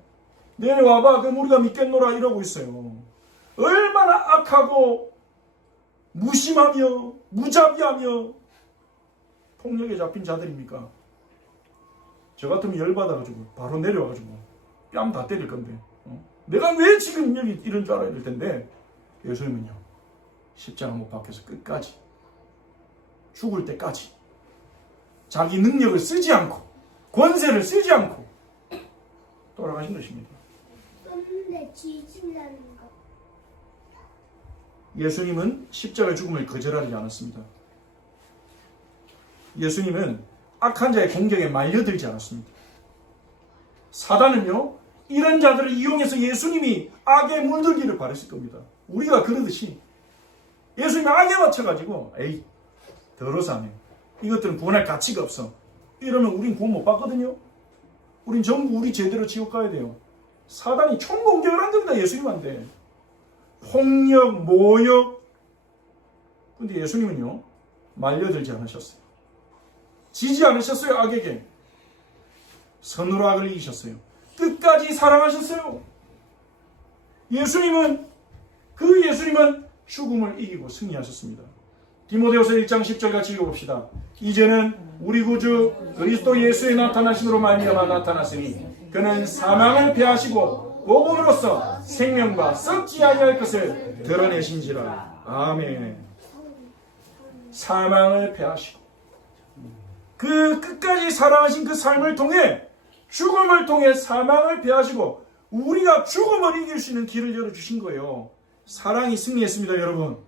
내려와봐 그럼 우리가 믿겠노라 이러고 있어요. 얼마나 악하고 무심하며 무자비하며 폭력에 잡힌 자들입니까? 저 같으면 열받아가지고 바로 내려와가지고 뺨 다 때릴 건데 내가 왜 지금 여기 이런 줄 알아야 될 텐데 예수님은요 십자가 못 박혀서 끝까지 죽을 때까지 자기 능력을 쓰지 않고 권세를 쓰지 않고 돌아가신 것입니다. 근데 지진다는 거. 예수님은 십자가의 죽음을 거절하지 않았습니다. 예수님은 악한 자의 공격에 말려들지 않았습니다. 사단은요 이런 자들을 이용해서 예수님이 악에 물들기를 바랬을 겁니다. 우리가 그러듯이 예수님이 악에 맞춰가지고 에이 더러워서 안 해. 이것들은 구원할 가치가 없어. 이러면 우린 구원 못 받거든요. 우린 전부 우리 제대로 지옥 가야 돼요. 사단이 총공격을 한 겁니다. 예수님한테. 폭력, 모욕. 근데 예수님은요 말려들지 않으셨어요. 지지 않으셨어요. 악에게. 선으로 악을 이기셨어요. 끝까지 사랑하셨어요. 예수님은 죽음을 이기고 승리하셨습니다. 디모데후서 1장 10절 같이 읽어봅시다. 이제는 우리 구주 그리스도 예수의 나타나심으로 말미암아 나타났으니 그는 사망을 패하시고 복음으로써 생명과 썩지 아니할 것을 드러내신지라. 아멘. 사망을 패하시고 그 끝까지 사랑하신 그 삶을 통해 죽음을 통해 사망을 패하시고 우리가 죽음을 이길 수 있는 길을 열어주신 거예요. 사랑이 승리했습니다. 여러분.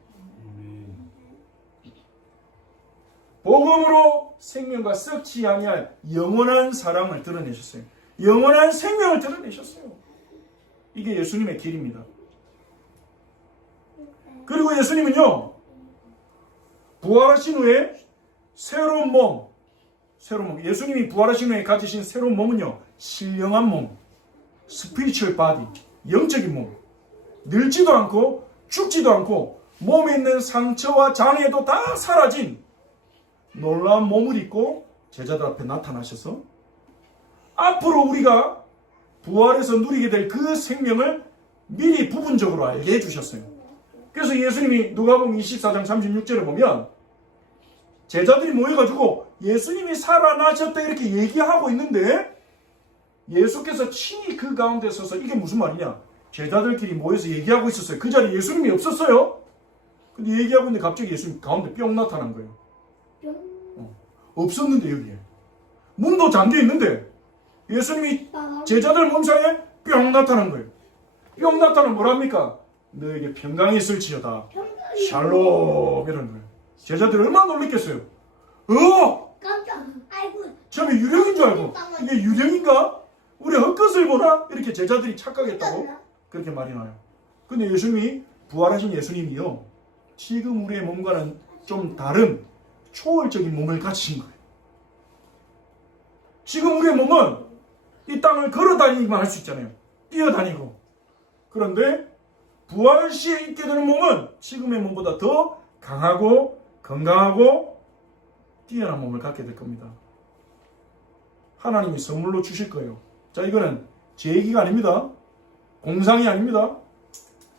복음으로 생명과 썩지 아니할 영원한 사랑을 드러내셨어요. 영원한 생명을 드러내셨어요. 이게 예수님의 길입니다. 그리고 예수님은요 부활하신 후에 새로운 몸 예수님이 부활하신 후에 가지신 새로운 몸은요 신령한 몸 스피리추얼 바디 영적인 몸 늙지도 않고 죽지도 않고 몸에 있는 상처와 장애도 다 사라진 놀라운 몸을 입고 제자들 앞에 나타나셔서 앞으로 우리가 부활해서 누리게 될 그 생명을 미리 부분적으로 알게 해주셨어요. 그래서 예수님이 누가복음 24장 36절에 보면 제자들이 모여가지고 예수님이 살아나셨다 이렇게 얘기하고 있는데 예수께서 친히 그 가운데 서서 이게 무슨 말이냐 제자들끼리 모여서 얘기하고 있었어요. 그 자리에 예수님이 없었어요. 근데 얘기하고 있는데 갑자기 예수님 가운데 뿅 나타난 거예요. 없었는데 여기에 문도 잠겨 있는데 예수님이 제자들 몸상에 뿅 나타난 거예요. 뿅 나타나면 뭐랍니까? 너에게 평강이 있을지어다. 샬롬 이러는 거예요. 제자들이 얼마나 놀랬겠어요. 깜짝. 아이고. 처음에 유령인 줄 알고 이게 유령인가? 우리 헛것을 보나? 이렇게 제자들이 착각했다고 그렇게 말이 나요. 근데 예수님이 부활하신 예수님이요 지금 우리의 몸과는 좀 다른 초월적인 몸을 가지신 거예요. 지금 우리의 몸은 이 땅을 걸어다니기만 할 수 있잖아요. 뛰어다니고. 그런데 부활 시에 있게 되는 몸은 지금의 몸보다 더 강하고 건강하고 뛰어난 몸을 갖게 될 겁니다. 하나님이 선물로 주실 거예요. 자, 이거는 제 얘기가 아닙니다. 공상이 아닙니다.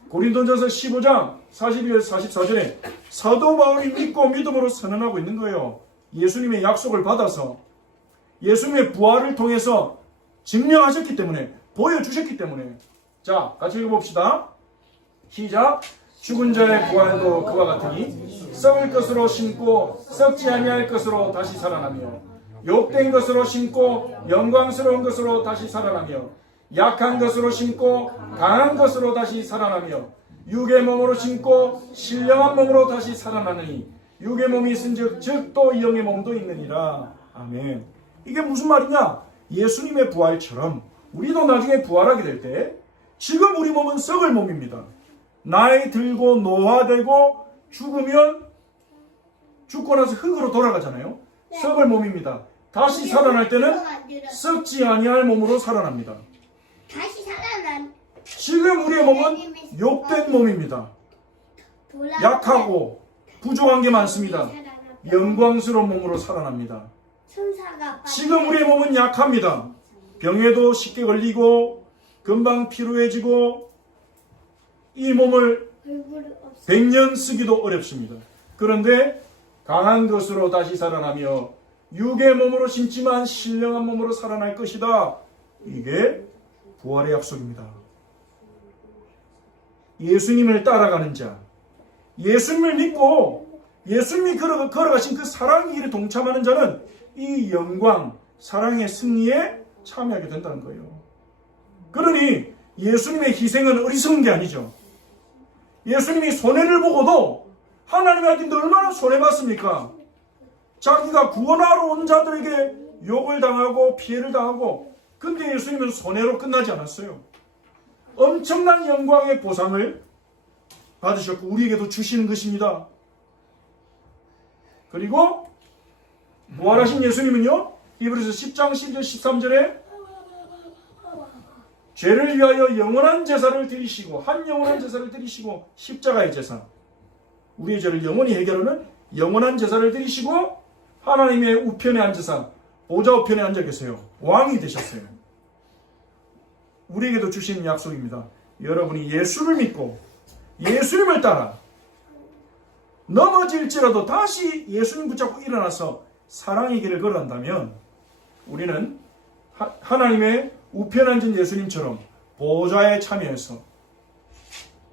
고린도전서 15장 41절 44절에 사도 바울이 믿고 믿음으로 선언하고 있는 거예요. 예수님의 약속을 받아서 예수님의 부활을 통해서 증명하셨기 때문에 보여주셨기 때문에 자 같이 읽어봅시다. 시작. 죽은 자의 부활도 그와 같으니 썩을 것으로 심고 썩지 아니할 것으로 다시 살아나며 욕된 것으로 심고 영광스러운 것으로 다시 살아나며 약한 것으로 심고 강한 것으로 다시 살아나며 육의 몸으로 심고 신령한 몸으로 다시 살아나느니 육의 몸이 있은즉 즉 또 영의 몸도 있느니라. 아멘. 이게 무슨 말이냐? 예수님의 부활처럼 우리도 나중에 부활하게 될 때 지금 우리 몸은 썩을 몸입니다. 나이 들고 노화되고 죽으면 죽고 나서 흙으로 돌아가잖아요. 썩을 몸입니다. 다시 살아날 때는 썩지 아니할 몸으로 살아납니다. 다시 살아난 지금 우리의 몸은 욕된 몸입니다. 약하고 부족한 게 많습니다. 영광스러운 몸으로 살아납니다. 지금 우리의 몸은 약합니다. 병에도 쉽게 걸리고 금방 피로해지고 이 몸을 100년 쓰기도 어렵습니다. 그런데 강한 것으로 다시 살아나며 육의 몸으로 심지만 신령한 몸으로 살아날 것이다. 이게 부활의 약속입니다. 예수님을 따라가는 자, 예수님을 믿고 예수님이 걸어가신 그 사랑의 길에 동참하는 자는 이 영광, 사랑의 승리에 참여하게 된다는 거예요. 그러니 예수님의 희생은 어리석은 게 아니죠. 예수님이 손해를 보고도 하나님의 아들인데 얼마나 손해봤습니까? 자기가 구원하러 온 자들에게 욕을 당하고 피해를 당하고, 근데 예수님은 손해로 끝나지 않았어요. 엄청난 영광의 보상을 받으셨고 우리에게도 주시는 것입니다. 그리고 부활하신 예수님은요, 히브리서 10장 12절 13절에 죄를 위하여 영원한 제사를 드리시고, 한 영원한 제사를 드리시고, 십자가의 제사, 우리의 죄를 영원히 해결하는 영원한 제사를 드리시고 하나님의 우편에 앉으사 보좌 우편에 앉아 계세요. 왕이 되셨어요. 우리에게도 주시는 약속입니다. 여러분이 예수를 믿고 예수님을 따라 넘어질지라도 다시 예수님 붙잡고 일어나서 사랑의 길을 걸어간다면 우리는 하나님의 우편에 앉은 예수님처럼 보좌에 참여해서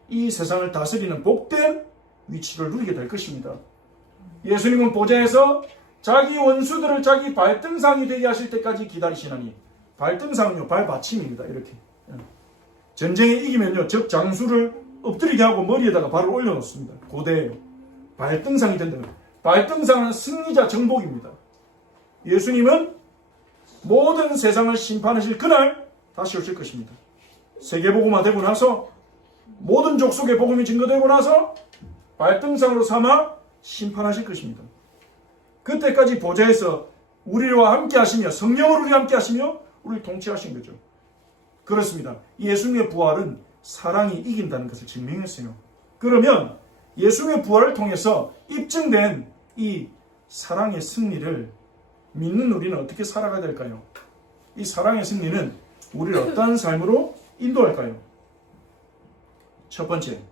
이 세상을 다스리는 복된 위치를 누리게 될 것입니다. 예수님은 보좌에서 자기 원수들을 자기 발등상이 되게 하실 때까지 기다리시나니, 발등상은요, 발받침입니다. 이렇게 전쟁에 이기면요, 적 장수를 엎드리게 하고 머리에다가 발을 올려놓습니다. 고대에요. 발등상이 된다. 발등상은 승리자 정복입니다. 예수님은 모든 세상을 심판하실 그날 다시 오실 것입니다. 세계복음화 되고 나서 모든 족속의 복음이 증거되고 나서 발등상으로 삼아 심판하실 것입니다. 그때까지 보좌에서 우리와 함께 하시며 성령으로 우리와 함께 하시며 우리를 통치하신 거죠. 그렇습니다. 예수님의 부활은 사랑이 이긴다는 것을 증명했어요. 그러면 예수님의 부활을 통해서 입증된 이 사랑의 승리를 믿는 우리는 어떻게 살아가야 될까요? 이 사랑의 승리는 우리를 어떠한 삶으로 인도할까요? 첫 번째,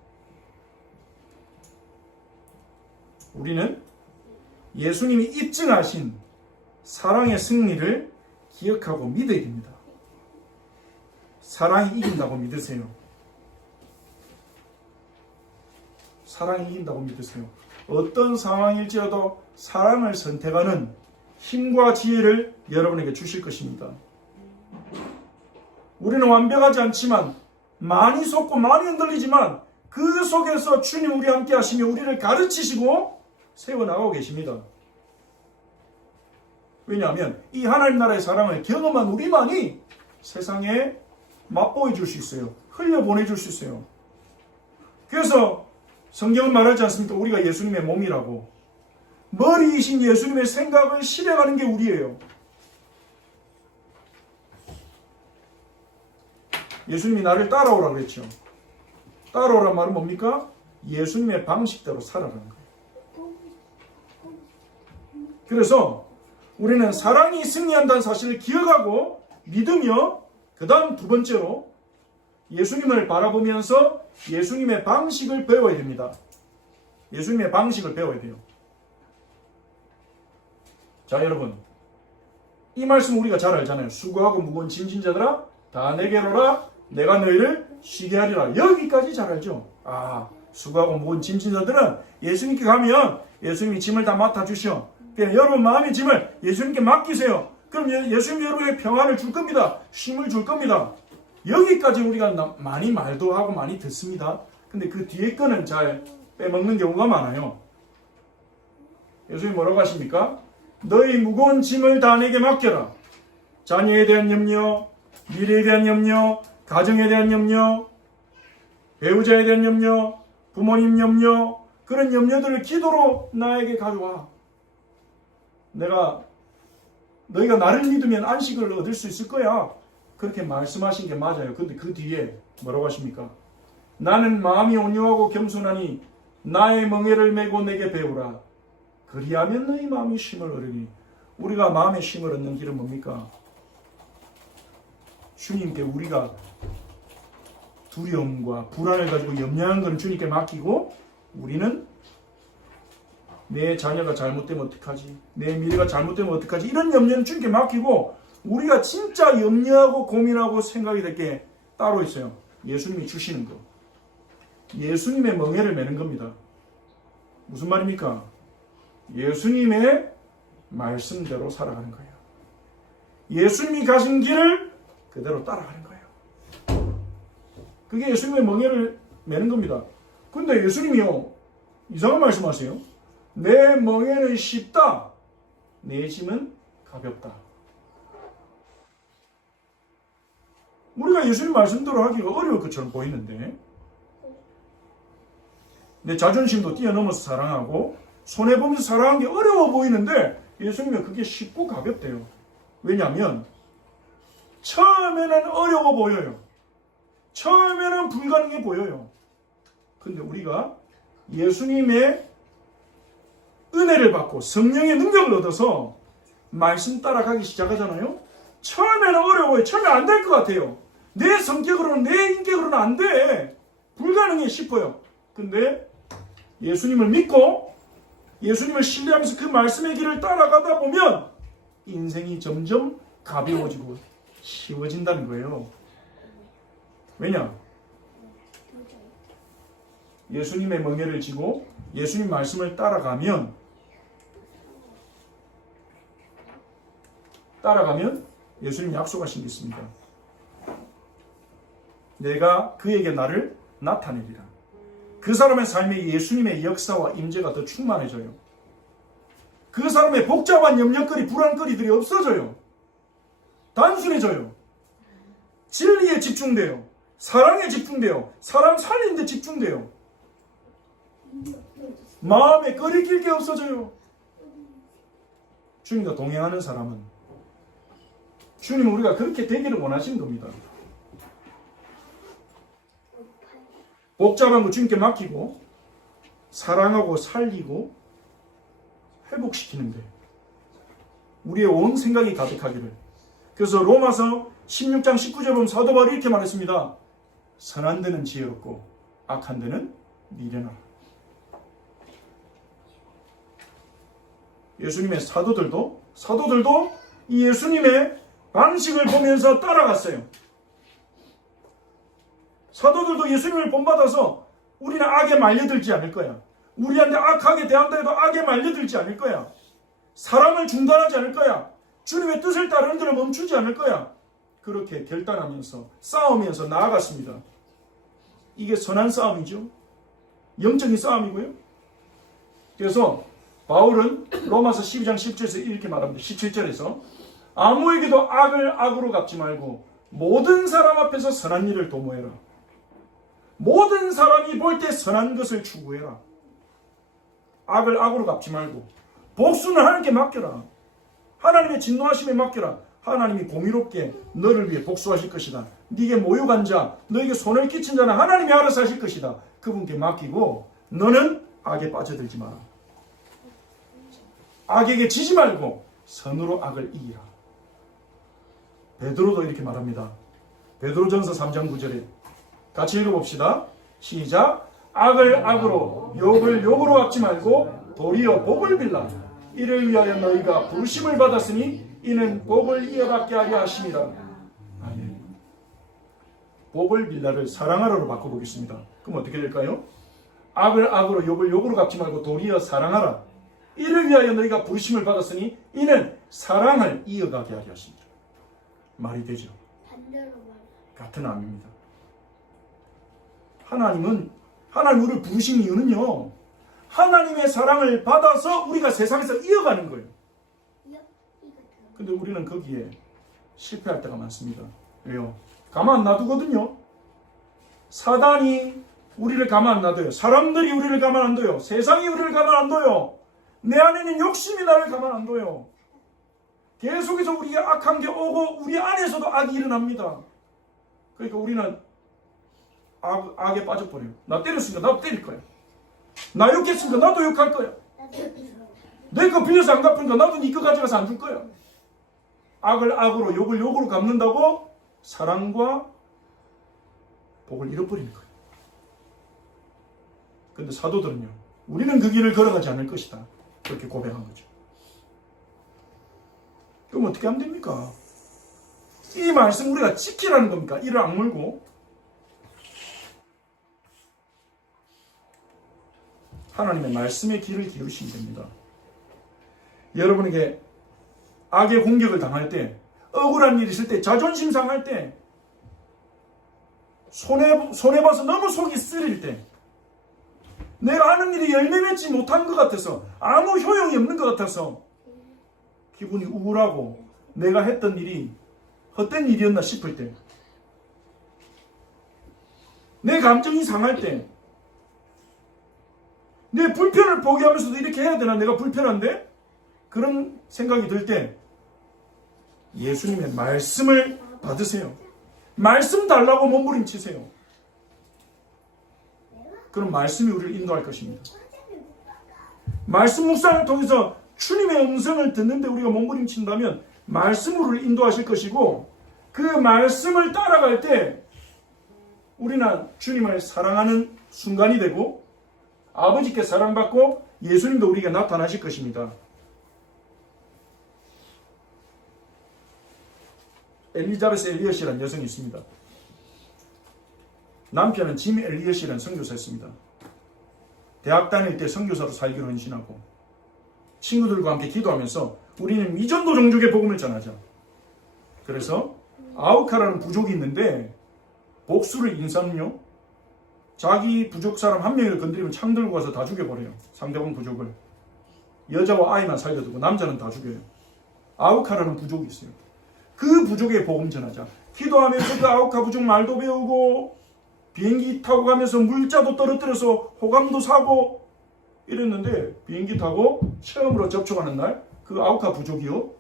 우리는 예수님이 입증하신 사랑의 승리를 기억하고 믿어야 됩니다. 사랑이 이긴다고 믿으세요. 사랑이 이긴다고 믿으세요. 어떤 상황일지라도 사랑을 선택하는 힘과 지혜를 여러분에게 주실 것입니다. 우리는 완벽하지 않지만, 많이 속고 많이 흔들리지만 그 속에서 주님 우리와 함께 하시며 우리를 가르치시고 세워나가고 계십니다. 왜냐하면 이 하나님 나라의 사랑을 경험한 우리만이 세상에 맛보여 줄 수 있어요. 흘려보내줄 수 있어요. 그래서 성경은 말하지 않습니까? 우리가 예수님의 몸이라고. 머리이신 예수님의 생각을 실행하는 게 우리예요. 예수님이 나를 따라오라고 그랬죠. 따라오란 말은 뭡니까? 예수님의 방식대로 살아가는 거예요. 그래서 우리는 사랑이 승리한다는 사실을 기억하고 믿으며, 그 다음 두 번째로 예수님을 바라보면서 예수님의 방식을 배워야 됩니다. 예수님의 방식을 배워야 돼요. 자, 여러분, 이 말씀 우리가 잘 알잖아요. 수고하고 무거운 짐진 자들아 다 내게로 오라, 내가 너희를 쉬게 하리라. 여기까지 잘 알죠. 수고하고 무거운 짐진자들은 예수님께 가면 예수님이 짐을 다 맡아주셔. 그냥 여러분 마음의 짐을 예수님께 맡기세요. 그럼 예수님이 여러분에게 평안을 줄 겁니다. 쉼을 줄 겁니다. 여기까지 우리가 많이 말도 하고 많이 듣습니다. 근데 그 뒤에 거는 잘 빼먹는 경우가 많아요. 예수님이 뭐라고 하십니까? 너희 무거운 짐을 다 내게 맡겨라. 자녀에 대한 염려, 미래에 대한 염려, 가정에 대한 염려, 배우자에 대한 염려, 부모님 염려, 그런 염려들을 기도로 나에게 가져와. 너희가 나를 믿으면 안식을 얻을 수 있을 거야. 그렇게 말씀하신 게 맞아요. 근데 그 뒤에 뭐라고 하십니까? 나는 마음이 온유하고 겸손하니 나의 멍에를 메고 내게 배우라. 그리하면 너희 마음이 쉼을 얻으니. 우리가 마음의 쉼을 얻는 길은 뭡니까? 주님께 우리가 두려움과 불안을 가지고 염려하는 것은 주님께 맡기고, 우리는 내 자녀가 잘못되면 어떡하지? 내 미래가 잘못되면 어떡하지? 이런 염려는 주님께 맡기고, 우리가 진짜 염려하고 고민하고 생각이 될 게 따로 있어요. 예수님이 주시는 거. 예수님의 멍에를 매는 겁니다. 무슨 말입니까? 예수님의 말씀대로 살아가는 거예요. 예수님이 가신 길을 그대로 따라가는 거예요. 그게 예수님의 멍에를 매는 겁니다. 근데 예수님이요, 이상한 말씀하세요. 내 멍에는 쉽다, 내 짐은 가볍다. 우리가 예수님 말씀대로 하기가 어려울 것처럼 보이는데, 내 자존심도 뛰어넘어서 사랑하고 손해보면서 사랑하는 게 어려워 보이는데 예수님은 그게 쉽고 가볍대요. 왜냐하면 처음에는 어려워 보여요. 처음에는 불가능해 보여요. 근데 우리가 예수님의 은혜를 받고 성령의 능력을 얻어서 말씀 따라가기 시작하잖아요. 처음에는 어려워요. 처음에 안 될 것 같아요. 내 성격으로는, 내 인격으로는 안 돼. 불가능해 싶어요. 근데 예수님을 믿고 예수님을 신뢰하면서 그 말씀의 길을 따라가다 보면 인생이 점점 가벼워지고 쉬워진다는 거예요. 왜냐? 예수님의 멍에를 지고 예수님 말씀을 따라가면 예수님 약속하신 게 있습니다. 내가 그에게 나를 나타내리라. 그 사람의 삶에 예수님의 역사와 임재가 더 충만해져요. 그 사람의 복잡한 염려거리, 불안거리들이 없어져요. 단순해져요. 진리에 집중돼요. 사랑에 집중돼요. 사람 살리는 데 집중돼요. 마음에 거리낄 게 없어져요. 주님과 동행하는 사람은 주님은 우리가 그렇게 되기를 원하시는 겁니다. 복잡한 거 주님께 맡기고 사랑하고 살리고 회복시키는데 우리의 온 생각이 가득하기를. 그래서 로마서 16장 19절 보면 사도 바울이 이렇게 말했습니다. 선한 데는 지혜롭고 악한 데는 미련하라. 예수님의 사도들도 이 예수님의 방식을 보면서 따라갔어요. 사도들도 예수님을 본받아서 우리는 악에 말려들지 않을 거야. 우리한테 악하게 대한다 해도 악에 말려들지 않을 거야. 사랑을 중단하지 않을 거야. 주님의 뜻을 따르는 데를 멈추지 않을 거야. 그렇게 결단하면서 싸우면서 나아갔습니다. 이게 선한 싸움이죠. 영적인 싸움이고요. 그래서 바울은 로마서 12장 10절에서 이렇게 말합니다. 17절에서 아무에게도 악을 악으로 갚지 말고 모든 사람 앞에서 선한 일을 도모해라. 모든 사람이 볼 때 선한 것을 추구해라. 악을 악으로 갚지 말고 복수는 하나님께 맡겨라. 하나님의 진노하심에 맡겨라. 하나님이 공의롭게 너를 위해 복수하실 것이다. 네게 모욕한 자, 너에게 손을 끼친 자는 하나님이 알아서 하실 것이다. 그분께 맡기고 너는 악에 빠져들지 마라. 악에게 지지 말고 선으로 악을 이기라. 베드로도 이렇게 말합니다. 베드로전서 3장 9절에 같이 읽어봅시다. 시작. 악을 악으로 욕을 욕으로 갚지 말고 도리어 복을 빌라. 이를 위하여 너희가 부르심을 받았으니 이는 복을 이어받게 하려 하심이라. 복을 빌라를 사랑하라로 바꿔보겠습니다. 그럼 어떻게 될까요? 악을 악으로 욕을 욕으로 갚지 말고 도리어 사랑하라. 이를 위하여 너희가 부르심을 받았으니 이는 사랑을 이어가게 하려 하심이라. 말이 되죠? 반대로 말. 같은 암입니다. 하나님 우리를 부르신 이유는요, 하나님의 사랑을 받아서 우리가 세상에서 이어가는 거예요. 이거 근데 우리는 거기에 실패할 때가 많습니다. 왜요? 가만 안 놔두거든요. 사단이 우리를 가만 안 놔둬요. 사람들이 우리를 가만 안 둬요. 세상이 우리를 가만 안 둬요. 내 안에 있는 욕심이 나를 가만 안 둬요. 계속해서 우리에게 악한 게 오고 우리 안에서도 악이 일어납니다. 그러니까 우리는 악에 빠져버려요. 나 때렸으니까 나도 때릴 거야. 나 욕했으니까 나도 욕할 거야. 내 거 빌려서 안 갚으니까 나도 네 거 가져가서 안 줄 거야. 악을 악으로 욕을 욕으로 갚는다고 사랑과 복을 잃어버리는 거예요. 근데 사도들은요, 우리는 그 길을 걸어가지 않을 것이다. 그렇게 고백한 거죠. 그럼 어떻게 하면 됩니까? 이 말씀 우리가 지키라는 겁니까? 이를 악물고 하나님의 말씀의 길을 기울이시면 됩니다. 여러분에게 악의 공격을 당할 때, 억울한 일이 있을 때, 자존심 상할 때, 손해봐서 너무 속이 쓰릴 때, 내가 하는 일이 열매 맺지 못한 것 같아서, 아무 효용이 없는 것 같아서 기분이 우울하고 내가 했던 일이 헛된 일이었나 싶을 때, 내 감정이 상할 때, 내 불편을 포기하면서도 이렇게 해야 되나? 내가 불편한데? 그런 생각이 들 때 예수님의 말씀을 받으세요. 말씀 달라고 몸부림치세요. 그럼 말씀이 우리를 인도할 것입니다. 말씀 묵상을 통해서 주님의 음성을 듣는데 우리가 몸부림친다면 말씀으로 우리를 인도하실 것이고, 그 말씀을 따라갈 때 우리는 주님을 사랑하는 순간이 되고 아버지께 사랑받고 예수님도 우리에게 나타나실 것입니다. 엘리자베스 엘리엇이라는 여성이 있습니다. 남편은 짐 엘리엇이라는 선교사였습니다. 대학 다닐 때 선교사로 살기로 헌신하고 친구들과 함께 기도하면서 우리는 미전도 종족의 복음을 전하자. 그래서 아우카라는 부족이 있는데 복수를 인사는요, 자기 부족 사람 한 명을 건드리면 창 들고 가서 다 죽여버려요. 상대방 부족을. 여자와 아이만 살려두고 남자는 다 죽여요. 아우카라는 부족이 있어요. 그 부족의 복음 전하자. 기도하면서 그 아우카 부족 말도 배우고 비행기 타고 가면서 물자도 떨어뜨려서 호감도 사고 이랬는데, 비행기 타고 처음으로 접촉하는 날 그 아우카 부족이요,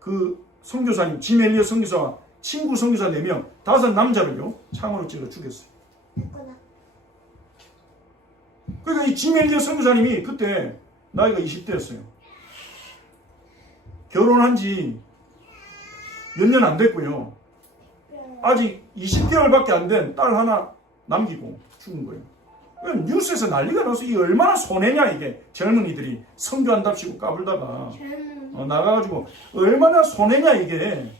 그 선교사님 짐 엘리엇 선교사와 친구 선교사 4명 5 남자를요 창으로 찔러 죽였어요. 그러니까 이 짐 엘리엇 선교사님이 그때 나이가 20대였어요. 결혼한 지 몇 년 안 됐고요. 아직 20개월밖에 안 된 딸 하나 남기고 죽은 거예요. 뉴스에서 난리가 나서 이 얼마나 손해냐, 이게. 젊은이들이 선교한답시고 까불다가 나가가지고 얼마나 손해냐, 이게.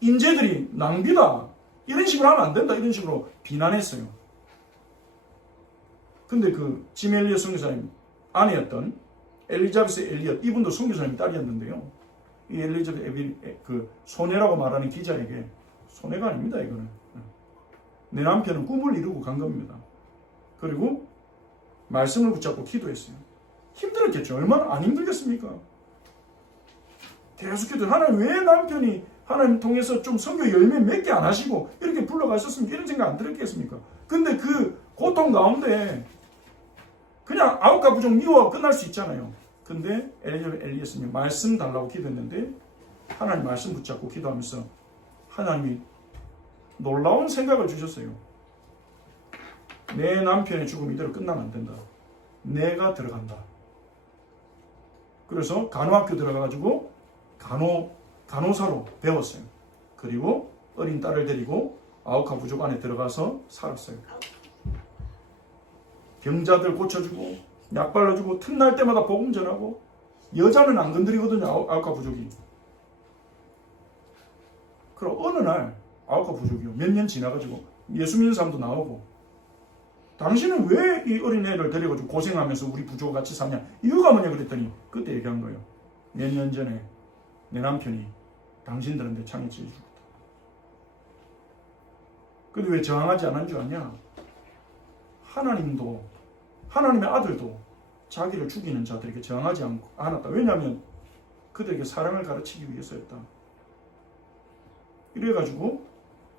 인재들이 낭비다, 이런 식으로 하면 안 된다, 이런 식으로 비난했어요. 근데 그 짐 엘리엇 선교사님 아내였던 엘리자베스 엘리엇, 이분도 선교사님 딸이었는데요, 이 엘리자베스 그 손해라고 말하는 기자에게, 손해가 아닙니다, 이거는 내 남편은 꿈을 이루고 간 겁니다. 그리고 말씀을 붙잡고 기도했어요. 힘들었겠죠. 얼마나 안 힘들겠습니까? 계속해서 하나님 왜 남편이 하나님 통해서 좀 선교 열매 몇 개 안 하시고 이렇게 불러가셨습니까? 이런 생각 안 들었겠습니까? 근데 그 고통 가운데 그냥 아우카 부족 미워하고 끝날 수 있잖아요. 근데 엘리엇은 말씀 달라고 기도했는데 하나님 말씀 붙잡고 기도하면서 하나님이 놀라운 생각을 주셨어요. 내 남편의 죽음 이대로 끝나면 안 된다. 내가 들어간다. 그래서 간호학교 들어가가지고 간호사로 배웠어요. 그리고 어린 딸을 데리고 아우카 부족 안에 들어가서 살았어요. 병자들 고쳐주고 약 발라주고 틈날 때마다 복음 전하고, 여자는 안 건드리거든요, 아우카 부족이. 그럼 어느 날 아우카 부족이요, 몇 년 지나가지고 예수 믿는 사람도 나오고 당신은 왜 이 어린애를 데려가지고 고생하면서 우리 부족과 같이 사냐? 이유가 뭐냐 그랬더니 그때 얘기한 거예요. 몇 년 전에 내 남편이 당신들한테 창에 찔려 죽었다. 근데 왜 저항하지 않은 줄 아냐? 하나님도, 하나님의 아들도 자기를 죽이는 자들에게 저항하지 않았다. 왜냐하면 그들에게 사랑을 가르치기 위해서였다. 이래가지고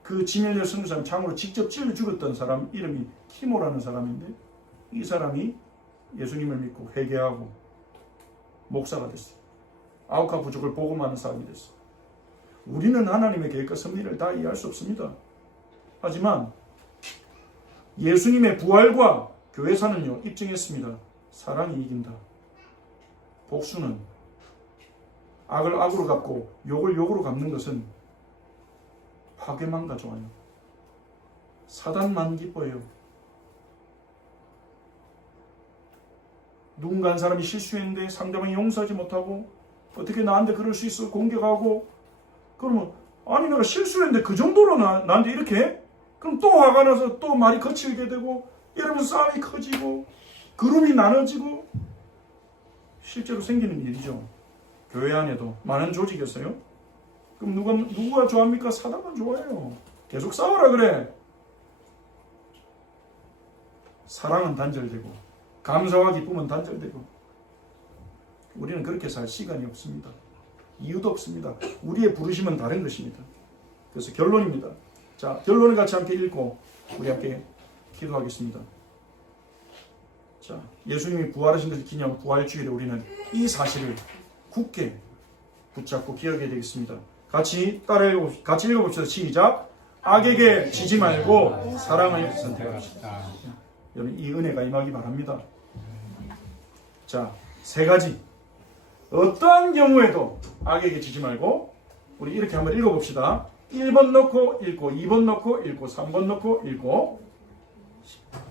그 지멜리오 선교사님 창으로 직접 찔러 죽었던 사람 이름이 키모라는 사람인데, 이 사람이 예수님을 믿고 회개하고 목사가 됐어요. 아우카 부족을 복음하는 사람이 됐어요. 우리는 하나님의 계획과 섭리를 다 이해할 수 없습니다. 하지만 예수님의 부활과 교회사는요 입증했습니다. 사랑이 이긴다. 복수는 악을 악으로 갚고 욕을 욕으로 갚는 것은 파괴만 가져와요. 사단만 기뻐해요. 누군가 한 사람이 실수했는데 상대방이 용서하지 못하고 어떻게 나한테 그럴 수 있어 공격하고, 그러면 아니 내가 실수했는데 그 정도로 나한테 이렇게 해? 그럼 또 화가 나서 또 말이 거칠게 되고 이러면서 싸움이 커지고 그룹이 나눠지고, 실제로 생기는 일이죠. 교회 안에도 많은 조직이었어요. 그럼 누가 좋아합니까? 사단만 좋아해요. 계속 싸우라 그래. 사랑은 단절되고 감사와 기쁨은 단절되고, 우리는 그렇게 살 시간이 없습니다. 이유도 없습니다. 우리의 부르심은 다른 것입니다. 그래서 결론입니다. 자, 결론을 같이 함께 읽고 우리 함께 기도하겠습니다. 자, 예수님이 부활하신 것을 기념하고 부활주일에 우리는 이 사실을 굳게 붙잡고 기억해야 되겠습니다. 같이 읽어봅시다. 시작. 악에게 지지 말고 사랑을 선택합시다. 여러분, 이 은혜가 임하기 바랍니다. 자, 세 가지. 어떠한 경우에도 악에게 지지 말고, 우리 이렇게 한번 읽어봅시다. 1번 넣고 읽고, 2번 넣고 읽고, 3번 넣고 읽고,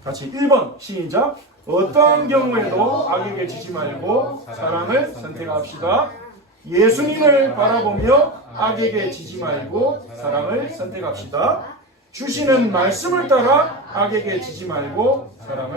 같이 1번 시작. 어떠한 경우에도 악에게 지지 말고 사랑을 선택합시다. 예수님을 바라보며 악에게 지지 말고 사랑을 선택합시다. 주시는 말씀을 따라 악에게 지지 말고 사랑을